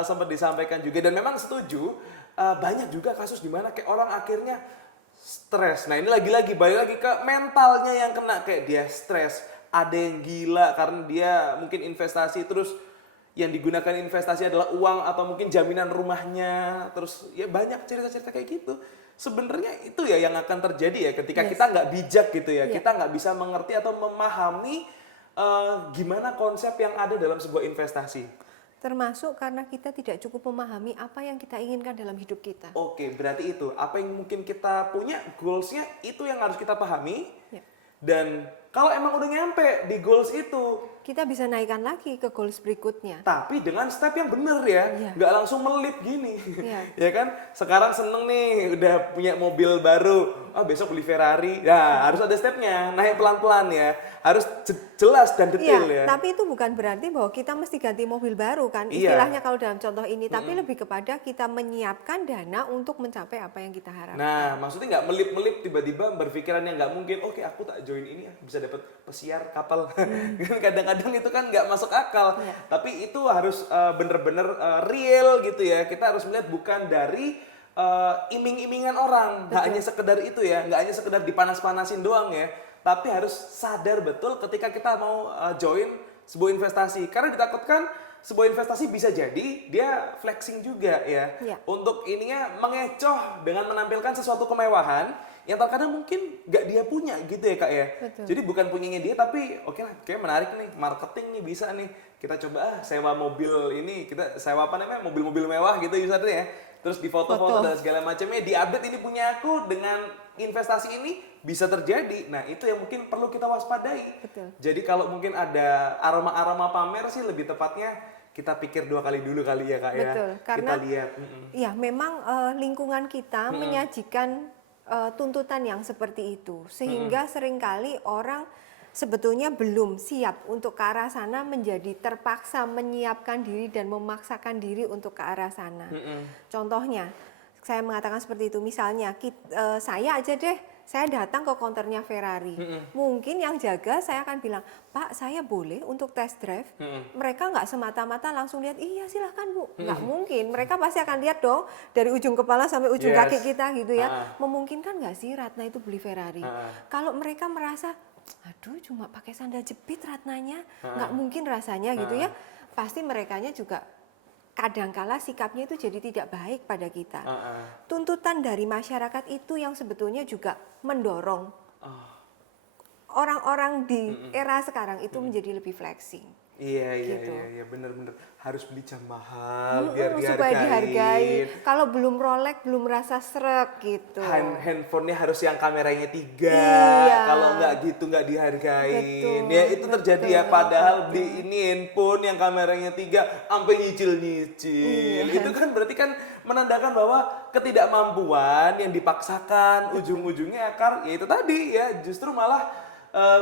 sempat disampaikan juga dan memang setuju banyak juga kasus di mana kayak orang akhirnya stres. Nah ini lagi-lagi balik lagi ke mentalnya yang kena, kayak dia stres. Ada yang gila karena dia mungkin investasi terus yang digunakan investasi adalah uang atau mungkin jaminan rumahnya, terus ya banyak cerita-cerita kayak gitu. Sebenarnya itu ya yang akan terjadi ya ketika kita nggak bijak gitu ya, kita nggak bisa mengerti atau memahami gimana konsep yang ada dalam sebuah investasi. Termasuk karena kita tidak cukup memahami apa yang kita inginkan dalam hidup kita. Oke, berarti itu apa yang mungkin kita punya goalsnya itu yang harus kita pahami. Ya. Dan kalau emang udah nyampe di goals itu, Kita bisa naikkan lagi ke goals berikutnya. tapi dengan step yang bener ya, nggak langsung melip gini, ya kan? Sekarang seneng nih, udah punya mobil baru, besok beli Ferrari, ya harus ada stepnya, naik pelan-pelan ya, harus jelas dan detail ya. Tapi itu bukan berarti bahwa kita mesti ganti mobil baru kan, istilahnya kalau dalam contoh ini, tapi lebih kepada kita menyiapkan dana untuk mencapai apa yang kita harapkan. Nah, maksudnya nggak melip-melip tiba-tiba berpikiran yang nggak mungkin, oke aku tak join ini ya, bisa dapat pesiar kapal. Kadang-kadang itu kan nggak masuk akal. Tapi itu harus bener-bener real gitu ya. Kita harus melihat bukan dari iming-imingan orang. Nggak hanya sekedar itu ya, nggak hanya sekedar dipanas-panasin doang ya. Tapi harus sadar betul ketika kita mau join sebuah investasi. Karena ditakutkan sebuah investasi bisa jadi dia flexing juga ya. Untuk ininya mengecoh dengan menampilkan sesuatu kemewahan yang terkadang mungkin nggak dia punya gitu ya Kak ya. Jadi bukan punyanya dia tapi oke lah kayak menarik nih, marketing nih bisa nih. Kita coba sewa mobil ini, kita sewa apa namanya mobil-mobil mewah gitu misalnya ya. Terus di foto-foto dan segala macamnya, di-update ini punya aku dengan investasi ini bisa terjadi. Nah, itu yang mungkin perlu kita waspadai. Jadi kalau mungkin ada aroma-aroma pamer sih lebih tepatnya kita pikir 2 kali dulu kali ya Kak ya. Karena kita lihat. ya memang lingkungan kita menyajikan tuntutan yang seperti itu. Sehingga seringkali orang sebetulnya belum siap untuk ke arah sana, menjadi terpaksa menyiapkan diri dan memaksakan diri untuk ke arah sana. Contohnya, saya mengatakan seperti itu, misalnya saya aja deh, saya datang ke konternya Ferrari. Mungkin yang jaga saya akan bilang, Pak saya boleh untuk test drive? Mereka nggak semata-mata langsung lihat, iya silahkan Bu. Nggak mungkin, mereka pasti akan lihat dong dari ujung kepala sampai ujung kaki kita gitu ya. Memungkinkan nggak sih Ratna itu beli Ferrari? Kalau mereka merasa, aduh cuma pakai sandal jepit Ratnanya, nggak mungkin rasanya gitu ya. Pasti merekanya juga kadangkala sikapnya itu jadi tidak baik pada kita. Tuntutan dari masyarakat itu yang sebetulnya juga mendorong orang-orang di era sekarang itu menjadi lebih flexing. Iya, bener-bener harus beli jam mahal biar supaya dihargai. Kalau belum Rolex belum rasa srek gitu. Handphonenya harus yang kameranya 3, kalau nggak gitu nggak dihargain. Ya itu terjadi ya, padahal beli ini handphone yang kameranya 3 sampai nyicil-nyicil. Itu kan berarti kan menandakan bahwa ketidakmampuan yang dipaksakan ujung-ujungnya ya itu tadi ya justru malah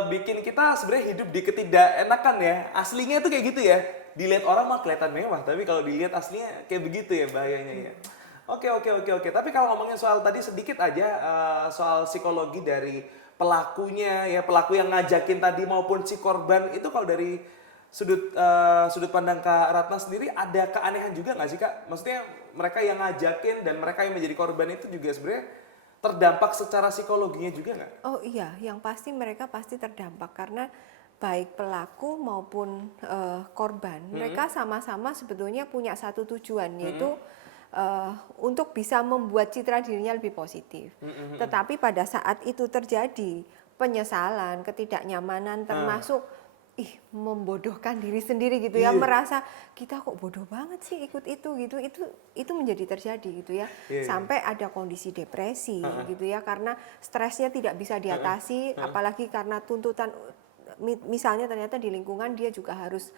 bikin kita sebenarnya hidup di ketidakenakan ya. Aslinya tuh kayak gitu ya. Dilihat orang mah kelihatan mewah, tapi kalau dilihat aslinya kayak begitu ya bahayanya ya. Oke. Tapi kalau ngomongin soal tadi sedikit aja soal psikologi dari pelakunya ya, pelaku yang ngajakin tadi maupun si korban itu kalau dari sudut pandang Kak Ratna sendiri ada keanehan juga nggak sih Kak? Maksudnya mereka yang ngajakin dan mereka yang menjadi korban itu juga sebenarnya terdampak secara psikologinya juga nggak? Oh iya, yang pasti mereka pasti terdampak karena baik pelaku maupun korban, mereka sama-sama sebetulnya punya satu tujuan, yaitu untuk bisa membuat citra dirinya lebih positif. Tetapi pada saat itu terjadi penyesalan, ketidaknyamanan, termasuk membodohkan diri sendiri gitu ya, merasa kita kok bodoh banget sih ikut itu gitu, itu menjadi terjadi gitu ya, sampai ada kondisi depresi gitu ya, karena stresnya tidak bisa diatasi, apalagi karena tuntutan misalnya ternyata di lingkungan dia juga harus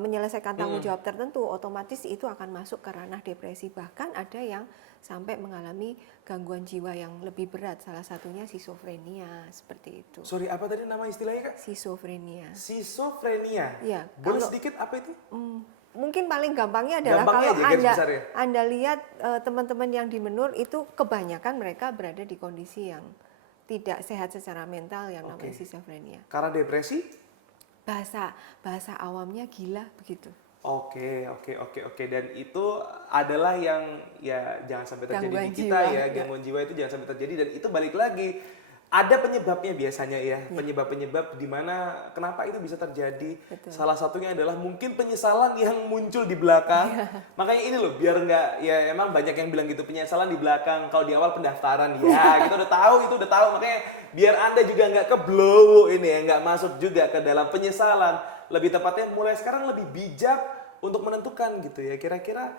menyelesaikan tanggung jawab tertentu, otomatis itu akan masuk ke ranah depresi. Bahkan ada yang sampai mengalami gangguan jiwa yang lebih berat, salah satunya skizofrenia, seperti itu. Sorry, apa tadi nama istilahnya, Kak? Skizofrenia. Skizofrenia. Ya, Boleh sedikit apa itu? Mungkin paling gampangnya adalah Gampangnya kalau aja, garis besar ya? Anda lihat teman-teman yang di Menur itu kebanyakan mereka berada di kondisi yang tidak sehat secara mental yang namanya skizofrenia. Karena depresi? Bahasa awamnya gila begitu. Oke. Dan itu adalah yang ya jangan sampai terjadi Gangguan di kita jiwa, ya, gangguan jiwa itu jangan sampai terjadi, dan itu balik lagi ada penyebabnya biasanya ya, penyebab-penyebab di mana kenapa itu bisa terjadi. Betul. Salah satunya adalah mungkin penyesalan yang muncul di belakang. Makanya ini loh, biar nggak, ya emang banyak yang bilang gitu, penyesalan di belakang. Kalau di awal pendaftaran ya kita udah tahu, makanya biar Anda juga nggak keblowo ini ya, nggak masuk juga ke dalam penyesalan. Lebih tepatnya mulai sekarang lebih bijak untuk menentukan gitu ya, kira-kira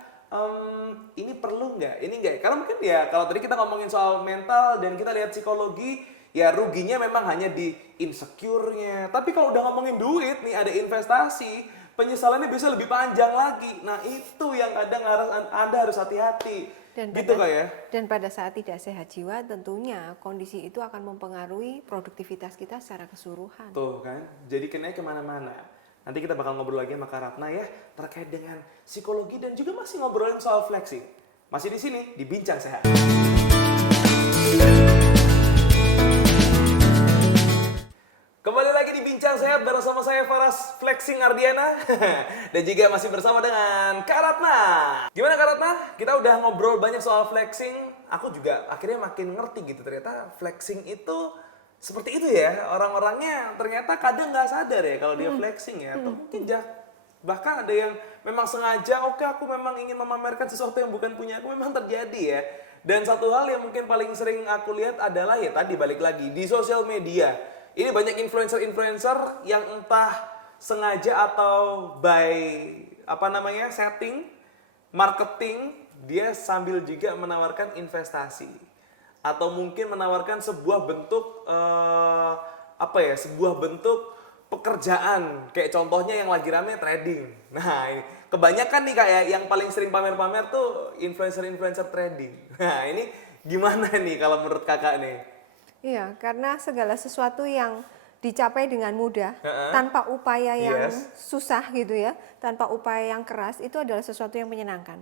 ini perlu nggak, ini nggak. Karena mungkin ya kalau tadi kita ngomongin soal mental dan kita lihat psikologi, ya ruginya memang hanya di insecure-nya. Tapi kalau udah ngomongin duit nih, ada investasi, penyesalannya bisa lebih panjang lagi. Nah itu yang kadang Anda harus hati-hati. Gitu Kak ya? Dan pada saat tidak sehat jiwa, tentunya kondisi itu akan mempengaruhi produktivitas kita secara keseluruhan. Tuh kan, jadi kenanya kemana-mana. Nanti kita bakal ngobrol lagi sama Kak Ratna ya, terkait dengan psikologi dan juga masih ngobrolin soal flexing. Masih di sini, di Bincang Sehat. Kembali lagi di Bincang Sehat bersama saya Faras Flexing Ardiana dan juga masih bersama dengan Kak Ratna. Gimana Kak Ratna? Kita udah ngobrol banyak soal flexing. Aku juga akhirnya makin ngerti gitu, ternyata flexing itu seperti itu ya. Orang-orangnya ternyata kadang nggak sadar ya kalau dia flexing ya. Atau mungkin bahkan ada yang memang sengaja, oke aku memang ingin memamerkan sesuatu yang bukan punya aku, memang terjadi ya. Dan satu hal yang mungkin paling sering aku lihat adalah ya tadi balik lagi di sosial media. Ini banyak influencer-influencer yang entah sengaja atau by setting, marketing, dia sambil juga menawarkan investasi atau mungkin menawarkan sebuah bentuk sebuah bentuk pekerjaan, kayak contohnya yang lagi rame trading. Nah, ini kebanyakan nih kayak yang paling sering pamer-pamer tuh influencer-influencer trading. Nah, ini gimana nih kalau menurut Kakak nih? Iya, karena segala sesuatu yang dicapai dengan mudah, tanpa upaya yang susah gitu ya, tanpa upaya yang keras, itu adalah sesuatu yang menyenangkan.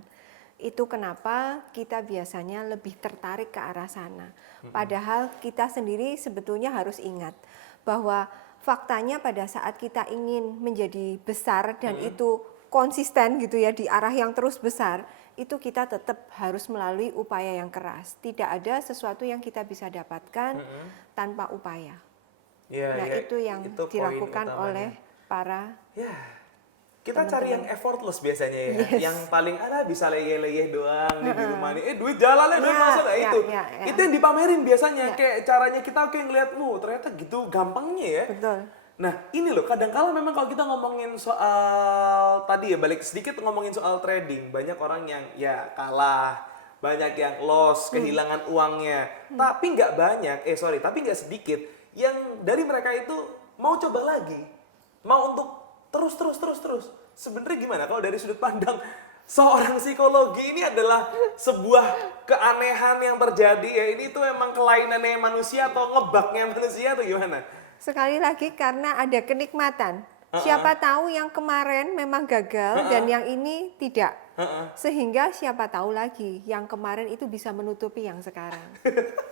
Itu kenapa kita biasanya lebih tertarik ke arah sana. Padahal kita sendiri sebetulnya harus ingat bahwa faktanya pada saat kita ingin menjadi besar dan itu konsisten gitu ya di arah yang terus besar, itu kita tetap harus melalui upaya yang keras. Tidak ada sesuatu yang kita bisa dapatkan tanpa upaya. Itu yang dilakukan oleh para kita cari yang effortless biasanya ya, yang paling bisa leyeh-leyeh doang nih di rumah nih, duit jalannya duit masuk itu yang dipamerin biasanya, kayak caranya kita ngeliat ternyata gitu gampangnya ya. Betul. Nah ini loh, kadang-kala memang kalau kita ngomongin soal tadi ya, balik sedikit ngomongin soal trading, banyak orang yang ya kalah, banyak yang loss, kehilangan uangnya, tapi nggak sedikit yang dari mereka itu mau coba lagi, mau untuk terus. Sebenarnya gimana kalau dari sudut pandang seorang psikologi, ini adalah sebuah keanehan yang terjadi ya, ini tuh emang kelainannya manusia atau ngebugnya manusia atau gimana? Sekali lagi karena ada kenikmatan. Siapa tahu yang kemarin memang gagal dan yang ini tidak. Sehingga siapa tahu lagi yang kemarin itu bisa menutupi yang sekarang.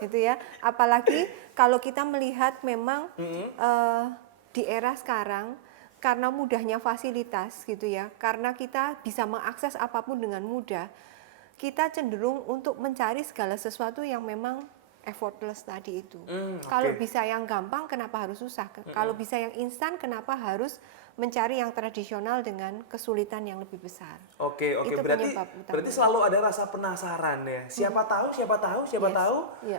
Gitu ya. Apalagi kalau kita melihat memang di era sekarang, karena mudahnya fasilitas gitu ya, karena kita bisa mengakses apapun dengan mudah, kita cenderung untuk mencari segala sesuatu yang memang effortless tadi itu. Kalau bisa yang gampang, kenapa harus susah? Kalau bisa yang instan, kenapa harus mencari yang tradisional dengan kesulitan yang lebih besar? Oke. Itu Berarti selalu ada rasa penasaran ya. Siapa tahu.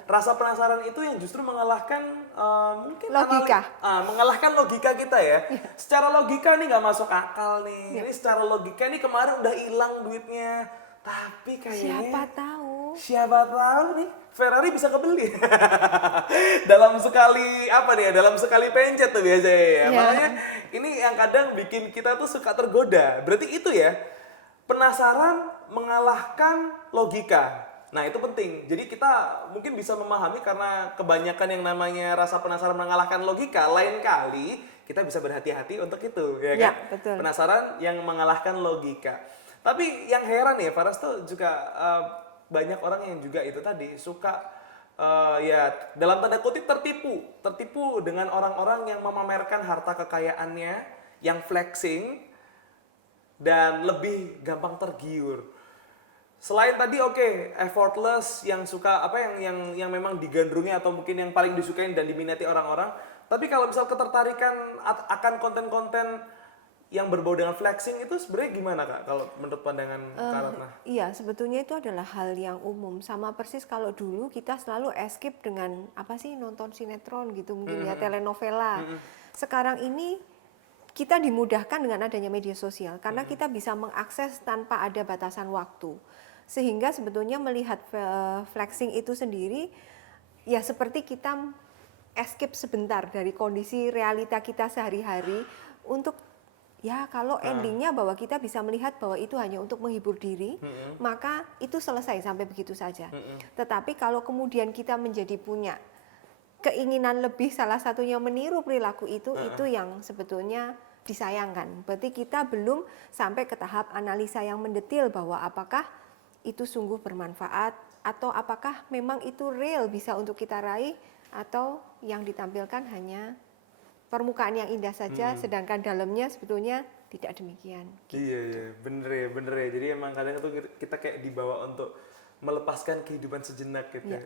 Rasa penasaran itu yang justru mengalahkan mungkin logika. Mengalahkan logika kita ya. Secara logika nih nggak masuk akal nih. Ini secara logika nih kemarin udah hilang duitnya. Tapi kayaknya siapa tahu Siapa tahu nih Ferrari bisa kebeli dalam sekali apa nih ya, dalam sekali pencet tuh biasanya ya. Ya. Makanya ini yang kadang bikin kita tuh suka tergoda. Berarti itu ya, penasaran mengalahkan logika. Nah itu penting. Jadi kita mungkin bisa memahami karena kebanyakan yang namanya rasa penasaran mengalahkan logika. Lain kali kita bisa berhati-hati untuk itu, ya Ya, kan? betul. Penasaran yang mengalahkan logika. Tapi yang heran ya, Faras tuh juga banyak orang yang juga itu tadi suka ya dalam tanda kutip tertipu dengan orang-orang yang memamerkan harta kekayaannya, yang flexing dan lebih gampang tergiur. Selain tadi effortless yang suka apa yang memang digandrungi atau mungkin yang paling disukai dan diminati orang-orang, tapi kalau misal ketertarikan akan konten-konten yang berbau dengan flexing itu sebenarnya gimana Kak kalau menurut pandangan Kak Ratna? Iya, sebetulnya itu adalah hal yang umum. Sama persis kalau dulu kita selalu escape dengan apa sih, nonton sinetron gitu mungkin ya, telenovela. Sekarang ini kita dimudahkan dengan adanya media sosial karena kita bisa mengakses tanpa ada batasan waktu. Sehingga sebetulnya melihat flexing itu sendiri ya seperti kita escape sebentar dari kondisi realita kita sehari-hari untuk ya kalau endingnya bahwa kita bisa melihat bahwa itu hanya untuk menghibur diri, maka itu selesai sampai begitu saja. Tetapi kalau kemudian kita menjadi punya keinginan lebih, salah satunya meniru perilaku itu yang sebetulnya disayangkan. Berarti kita belum sampai ke tahap analisa yang mendetil bahwa apakah itu sungguh bermanfaat atau apakah memang itu real bisa untuk kita raih atau yang ditampilkan hanya permukaan yang indah saja, sedangkan dalamnya sebetulnya tidak demikian. Iya, bener ya. Jadi emang kadang tuh kita kayak dibawa untuk melepaskan kehidupan sejenak gitu. Ya.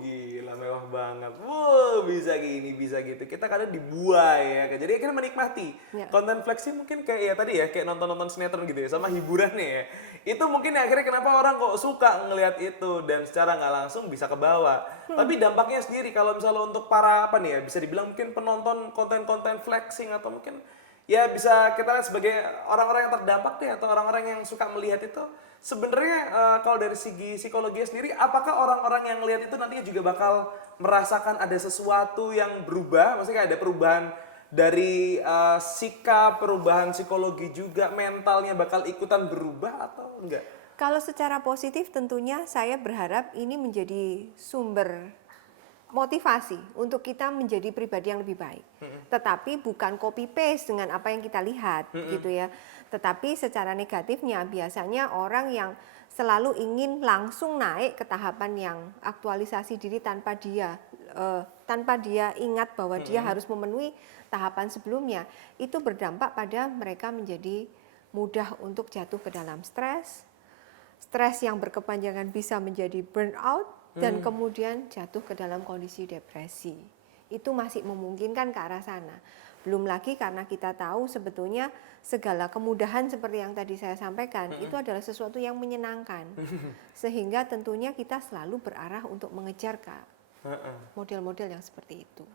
Gila mewah banget. Bisa gini, bisa gitu. Kita kadang dibuai ya. Jadi akhirnya menikmati. Ya. Konten flexing mungkin kayak ya tadi ya, kayak nonton-nonton sinetron gitu ya, sama hiburannya ya. Itu mungkin akhirnya kenapa orang kok suka ngelihat itu dan secara nggak langsung bisa ke bawah. Tapi dampaknya sendiri kalau misalnya untuk para apa nih ya, bisa dibilang mungkin penonton konten-konten flexing atau mungkin ya bisa kita lihat sebagai orang-orang yang terdampak deh atau orang-orang yang suka melihat itu sebenarnya kalau dari segi psikologi sendiri apakah orang-orang yang melihat itu nantinya juga bakal merasakan ada sesuatu yang berubah, maksudnya ada perubahan dari sikap, perubahan psikologi juga, mentalnya bakal ikutan berubah atau enggak? Kalau secara positif tentunya saya berharap ini menjadi sumber motivasi untuk kita menjadi pribadi yang lebih baik. Tetapi bukan copy paste dengan apa yang kita lihat gitu ya. Tetapi secara negatifnya biasanya orang yang selalu ingin langsung naik ke tahapan yang aktualisasi diri tanpa dia ingat bahwa dia harus memenuhi tahapan sebelumnya, itu berdampak pada mereka menjadi mudah untuk jatuh ke dalam stres yang berkepanjangan bisa menjadi burnout dan kemudian jatuh ke dalam kondisi depresi. Itu masih memungkinkan ke arah sana. Belum lagi karena kita tahu sebetulnya segala kemudahan seperti yang tadi saya sampaikan itu adalah sesuatu yang menyenangkan. Sehingga tentunya kita selalu berarah untuk mengejar model-model yang seperti itu.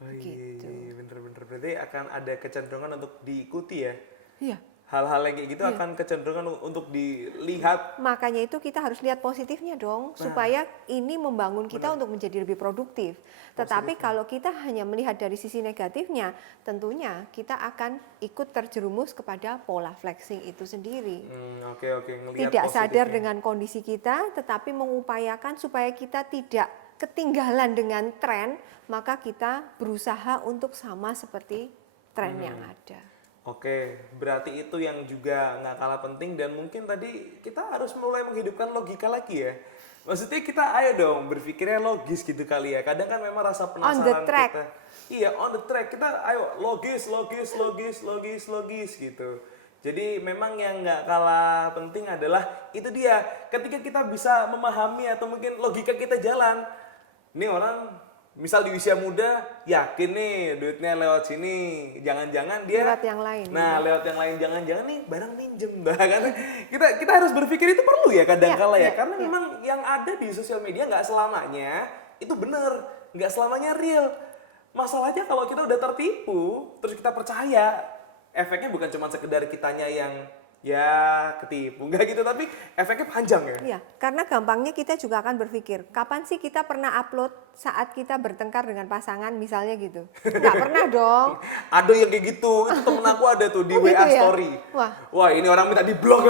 Oh, Gitu. iya, bener-bener. Berarti akan ada kecenderungan untuk diikuti ya? Iya. Hal-hal yang kayak gitu akan kecenderungan untuk dilihat. Makanya itu kita harus lihat positifnya dong, supaya ini membangun kita untuk menjadi lebih produktif. Tetapi kalau kita hanya melihat dari sisi negatifnya, tentunya kita akan ikut terjerumus kepada pola flexing itu sendiri. Oke, ngelihat Tidak sadar positifnya. dengan kondisi kita, tetapi mengupayakan supaya kita tidak ketinggalan dengan tren, maka kita berusaha untuk sama seperti tren yang ada. Oke, berarti itu yang juga nggak kalah penting dan mungkin tadi kita harus mulai menghidupkan logika lagi ya. Maksudnya kita ayo dong berpikirnya logis gitu kali ya. Kadang kan memang rasa penasaran On the track. kita. Iya, on the track. Kita ayo logis gitu. Jadi memang yang nggak kalah penting adalah itu dia. Ketika kita bisa memahami atau mungkin logika kita jalan. Ini orang misal di usia muda yakin nih duitnya lewat sini, jangan-jangan dia Lewat yang lain. Nah, lewat yang lain jangan-jangan nih barang minjem bahkan kita harus berpikir itu perlu ya kadang-kala ya, karena memang yang ada di sosial media nggak selamanya itu benar, nggak selamanya real. Masalahnya kalau kita udah tertipu terus kita percaya, efeknya bukan cuma sekedar kitanya yang ya ketipu, nggak gitu, tapi efeknya panjang ya. Iya, karena gampangnya kita juga akan berpikir, kapan sih kita pernah upload saat kita bertengkar dengan pasangan misalnya gitu? Nggak pernah dong. Ada yang kayak gitu, itu temen aku ada tuh di Oh, gitu WA ya? story. Wah. Wah, ini orang minta di blok.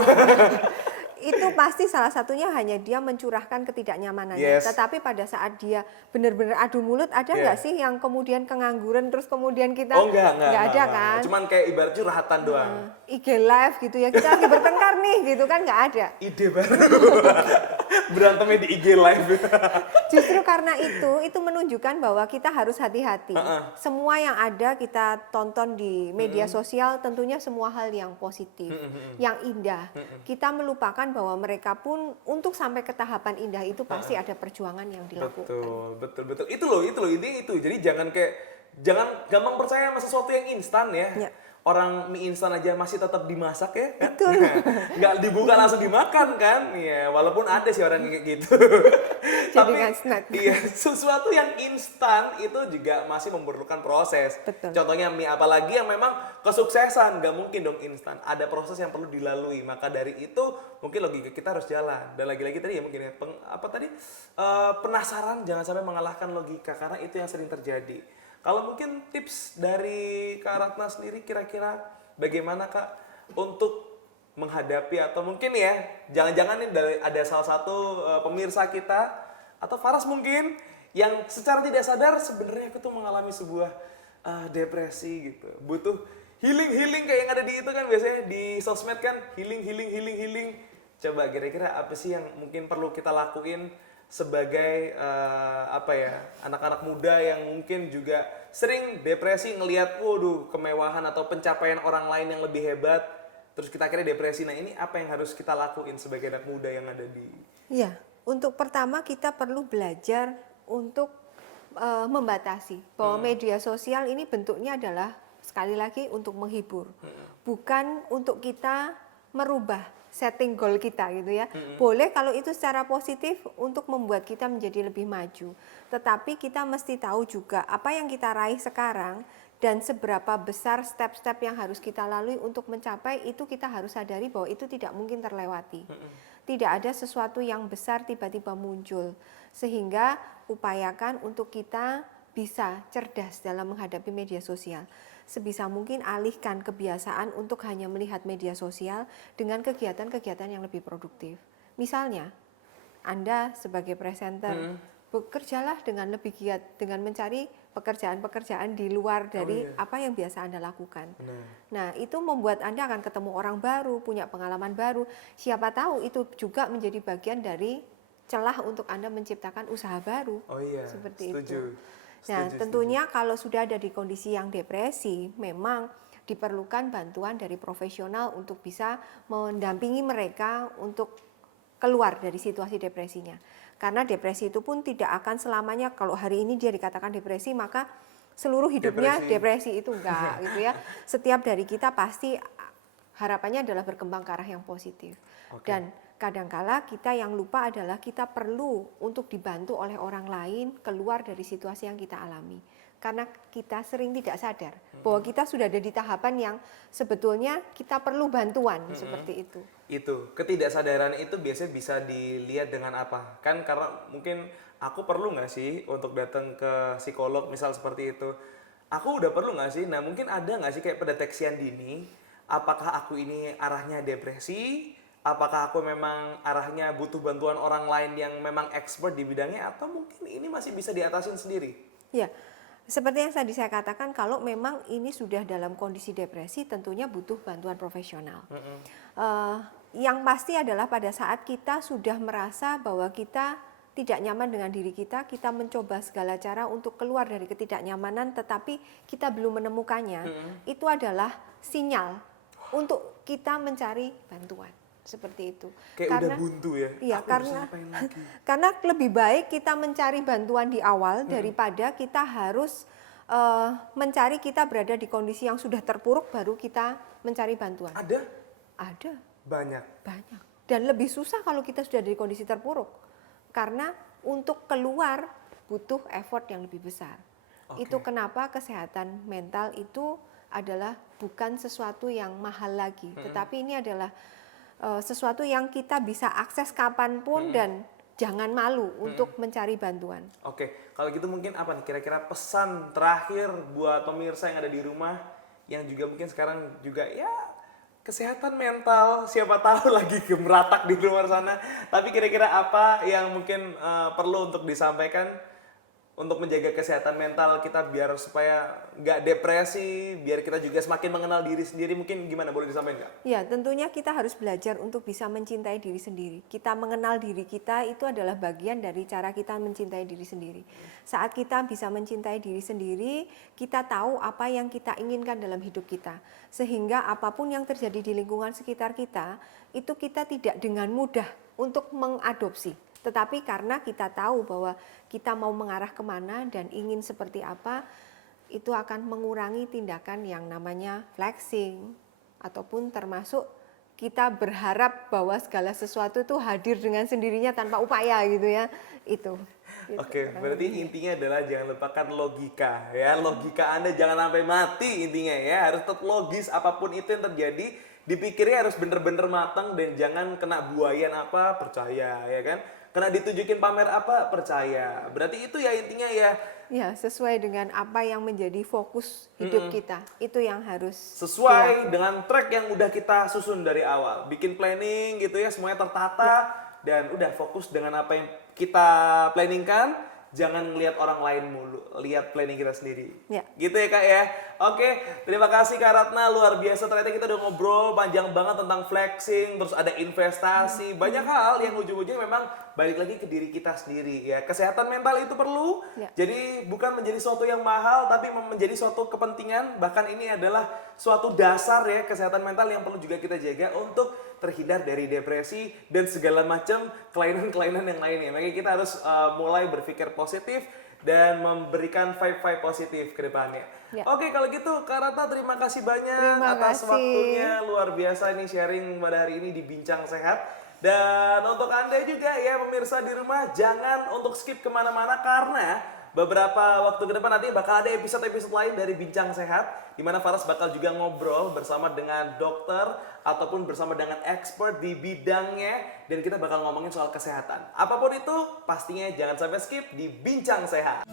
Itu pasti salah satunya hanya dia mencurahkan ketidaknyamanannya. Yes. Tetapi pada saat dia benar-benar adu mulut, ada Yeah. nggak sih yang kemudian kengangguran terus kemudian kita Oh enggak ada kan? Cuman kayak ibarat curhatan doang. IG live gitu ya, kita lagi bertengkar nih gitu kan, nggak ada. Ide baru. Berantemnya di IG live. Justru karena itu menunjukkan bahwa kita harus hati-hati. Semua yang ada kita tonton di media sosial tentunya semua hal yang positif, yang indah. Kita melupakan bahwa mereka pun untuk sampai ke tahapan indah itu pasti ada perjuangan yang dilakukan. Betul. Itu loh, intinya itu. Jadi jangan gampang percaya sama sesuatu yang instan ya. Ya. Orang mie instan aja masih tetap dimasak ya kan? Betul. Nggak dibuka langsung dimakan kan? Iya, walaupun ada sih orang kayak gitu. Jadikan snack. Iya, sesuatu yang instan itu juga masih memerlukan proses. Betul. Contohnya mie, apalagi yang memang kesuksesan, nggak mungkin dong instan. Ada proses yang perlu dilalui. Maka dari itu mungkin logika kita harus jalan. Dan lagi-lagi tadi ya mungkin ya, penasaran jangan sampai mengalahkan logika, karena itu yang sering terjadi. Kalau mungkin tips dari Kak Ratna sendiri kira-kira bagaimana Kak untuk menghadapi, atau mungkin ya jangan-jangan nih ada salah satu pemirsa kita atau Faras mungkin yang secara tidak sadar sebenarnya aku tuh mengalami sebuah depresi gitu, butuh healing kayak yang ada di itu kan biasanya di sosmed kan, healing. Coba kira-kira apa sih yang mungkin perlu kita lakuin sebagai anak-anak muda yang mungkin juga sering depresi ngelihat waduh kemewahan atau pencapaian orang lain yang lebih hebat, terus kita akhirnya depresi. Nah, ini apa yang harus kita lakuin sebagai anak muda yang ada di... Iya, untuk pertama kita perlu belajar untuk membatasi bahwa media sosial ini bentuknya adalah sekali lagi untuk menghibur, bukan untuk kita merubah setting goal kita gitu ya. Boleh kalau itu secara positif untuk membuat kita menjadi lebih maju. Tetapi kita mesti tahu juga apa yang kita raih sekarang dan seberapa besar step-step yang harus kita lalui untuk mencapai itu, kita harus sadari bahwa itu tidak mungkin terlewati. Tidak ada sesuatu yang besar tiba-tiba muncul. Sehingga upayakan untuk kita bisa cerdas dalam menghadapi media sosial. Sebisa mungkin alihkan kebiasaan untuk hanya melihat media sosial dengan kegiatan-kegiatan yang lebih produktif. Misalnya, Anda sebagai presenter, bekerjalah dengan lebih giat dengan mencari pekerjaan-pekerjaan di luar dari apa yang biasa Anda lakukan. Nah, itu membuat Anda akan ketemu orang baru, punya pengalaman baru. Siapa tahu itu juga menjadi bagian dari celah untuk Anda menciptakan usaha baru. Oh iya, seperti setuju. itu. Nah, tentunya kalau sudah ada di kondisi yang depresi, memang diperlukan bantuan dari profesional untuk bisa mendampingi mereka untuk keluar dari situasi depresinya. Karena depresi itu pun tidak akan selamanya, kalau hari ini dia dikatakan depresi, maka seluruh hidupnya depresi itu enggak gitu ya. Setiap dari kita pasti harapannya adalah berkembang ke arah yang positif. Dan kadangkala kita yang lupa adalah kita perlu untuk dibantu oleh orang lain keluar dari situasi yang kita alami. Karena kita sering tidak sadar bahwa kita sudah ada di tahapan yang sebetulnya kita perlu bantuan seperti itu. Itu, ketidaksadaran itu biasanya bisa dilihat dengan apa? Kan karena mungkin aku perlu nggak sih untuk datang ke psikolog misal seperti itu? Aku udah perlu nggak sih? Nah mungkin ada nggak sih kayak pendeteksian dini? Apakah aku ini arahnya depresi? Apakah aku memang arahnya butuh bantuan orang lain yang memang expert di bidangnya, atau mungkin ini masih bisa diatasin sendiri? Ya, seperti yang tadi saya katakan, kalau memang ini sudah dalam kondisi depresi, tentunya butuh bantuan profesional. Yang pasti adalah pada saat kita sudah merasa bahwa kita tidak nyaman dengan diri kita mencoba segala cara untuk keluar dari ketidaknyamanan, tetapi kita belum menemukannya, itu adalah sinyal untuk kita mencari bantuan. Seperti itu. Kayak udah buntu ya? Iya, aku karena lebih baik kita mencari bantuan di awal daripada kita harus mencari kita berada di kondisi yang sudah terpuruk baru kita mencari bantuan. Ada? Ada. Banyak. Dan lebih susah kalau kita sudah di kondisi terpuruk. Karena untuk keluar butuh effort yang lebih besar. Itu kenapa kesehatan mental itu adalah bukan sesuatu yang mahal lagi, tetapi ini adalah sesuatu yang kita bisa akses kapanpun dan jangan malu untuk mencari bantuan. Oke, kalau gitu mungkin apa nih kira-kira pesan terakhir buat pemirsa yang ada di rumah yang juga mungkin sekarang juga ya kesehatan mental siapa tahu lagi gemeratak di luar sana. Tapi kira-kira apa yang mungkin perlu untuk disampaikan untuk menjaga kesehatan mental kita biar supaya nggak depresi, biar kita juga semakin mengenal diri sendiri, mungkin gimana, boleh disampaikan nggak? Ya, tentunya kita harus belajar untuk bisa mencintai diri sendiri. Kita mengenal diri kita itu adalah bagian dari cara kita mencintai diri sendiri. Saat kita bisa mencintai diri sendiri, kita tahu apa yang kita inginkan dalam hidup kita. Sehingga apapun yang terjadi di lingkungan sekitar kita, itu kita tidak dengan mudah untuk mengadopsi. Tetapi karena kita tahu bahwa kita mau mengarah kemana dan ingin seperti apa, itu akan mengurangi tindakan yang namanya flexing, ataupun termasuk kita berharap bahwa segala sesuatu itu hadir dengan sendirinya tanpa upaya gitu ya, itu. Gitu. Oke, berarti intinya adalah jangan lupakan logika ya. Logika Anda jangan sampai mati intinya ya. Harus tetap logis apapun itu yang terjadi, dipikirnya harus bener-bener matang dan jangan kena buayan apa, percaya ya kan. Kena ditunjukin pamer apa, percaya. Berarti itu ya intinya ya. Ya, sesuai dengan apa yang menjadi fokus hidup kita. Itu yang harus Sesuai dengan track yang udah kita susun dari awal. Bikin planning gitu ya, semuanya tertata. Dan udah fokus dengan apa yang kita planningkan. Jangan ngelihat orang lain mulu, lihat planning kita sendiri. Ya. Gitu ya Kak ya. Oke, terima kasih Kak Ratna, luar biasa. Ternyata kita udah ngobrol panjang banget tentang flexing, terus ada investasi, banyak hal yang ujung-ujungnya memang balik lagi ke diri kita sendiri ya. Kesehatan mental itu perlu. Ya. Jadi bukan menjadi suatu yang mahal, tapi menjadi suatu kepentingan. Bahkan ini adalah suatu dasar ya, kesehatan mental yang perlu juga kita jaga untuk terhindar dari depresi dan segala macam kelainan-kelainan yang lainnya. Makanya kita harus mulai berpikir positif dan memberikan vibe-vibe positif ke depannya. Ya. Oke, kalau gitu Kak Ratna terima kasih banyak Terima atas kasih. waktunya. Luar biasa nih sharing pada hari ini di Bincang Sehat. Dan untuk Anda juga ya pemirsa di rumah, jangan untuk skip kemana-mana karena beberapa waktu ke depan nanti bakal ada episode-episode lain dari Bincang Sehat di mana Faras bakal juga ngobrol bersama dengan dokter ataupun bersama dengan expert di bidangnya dan kita bakal ngomongin soal kesehatan. Apapun itu, pastinya jangan sampai skip di Bincang Sehat.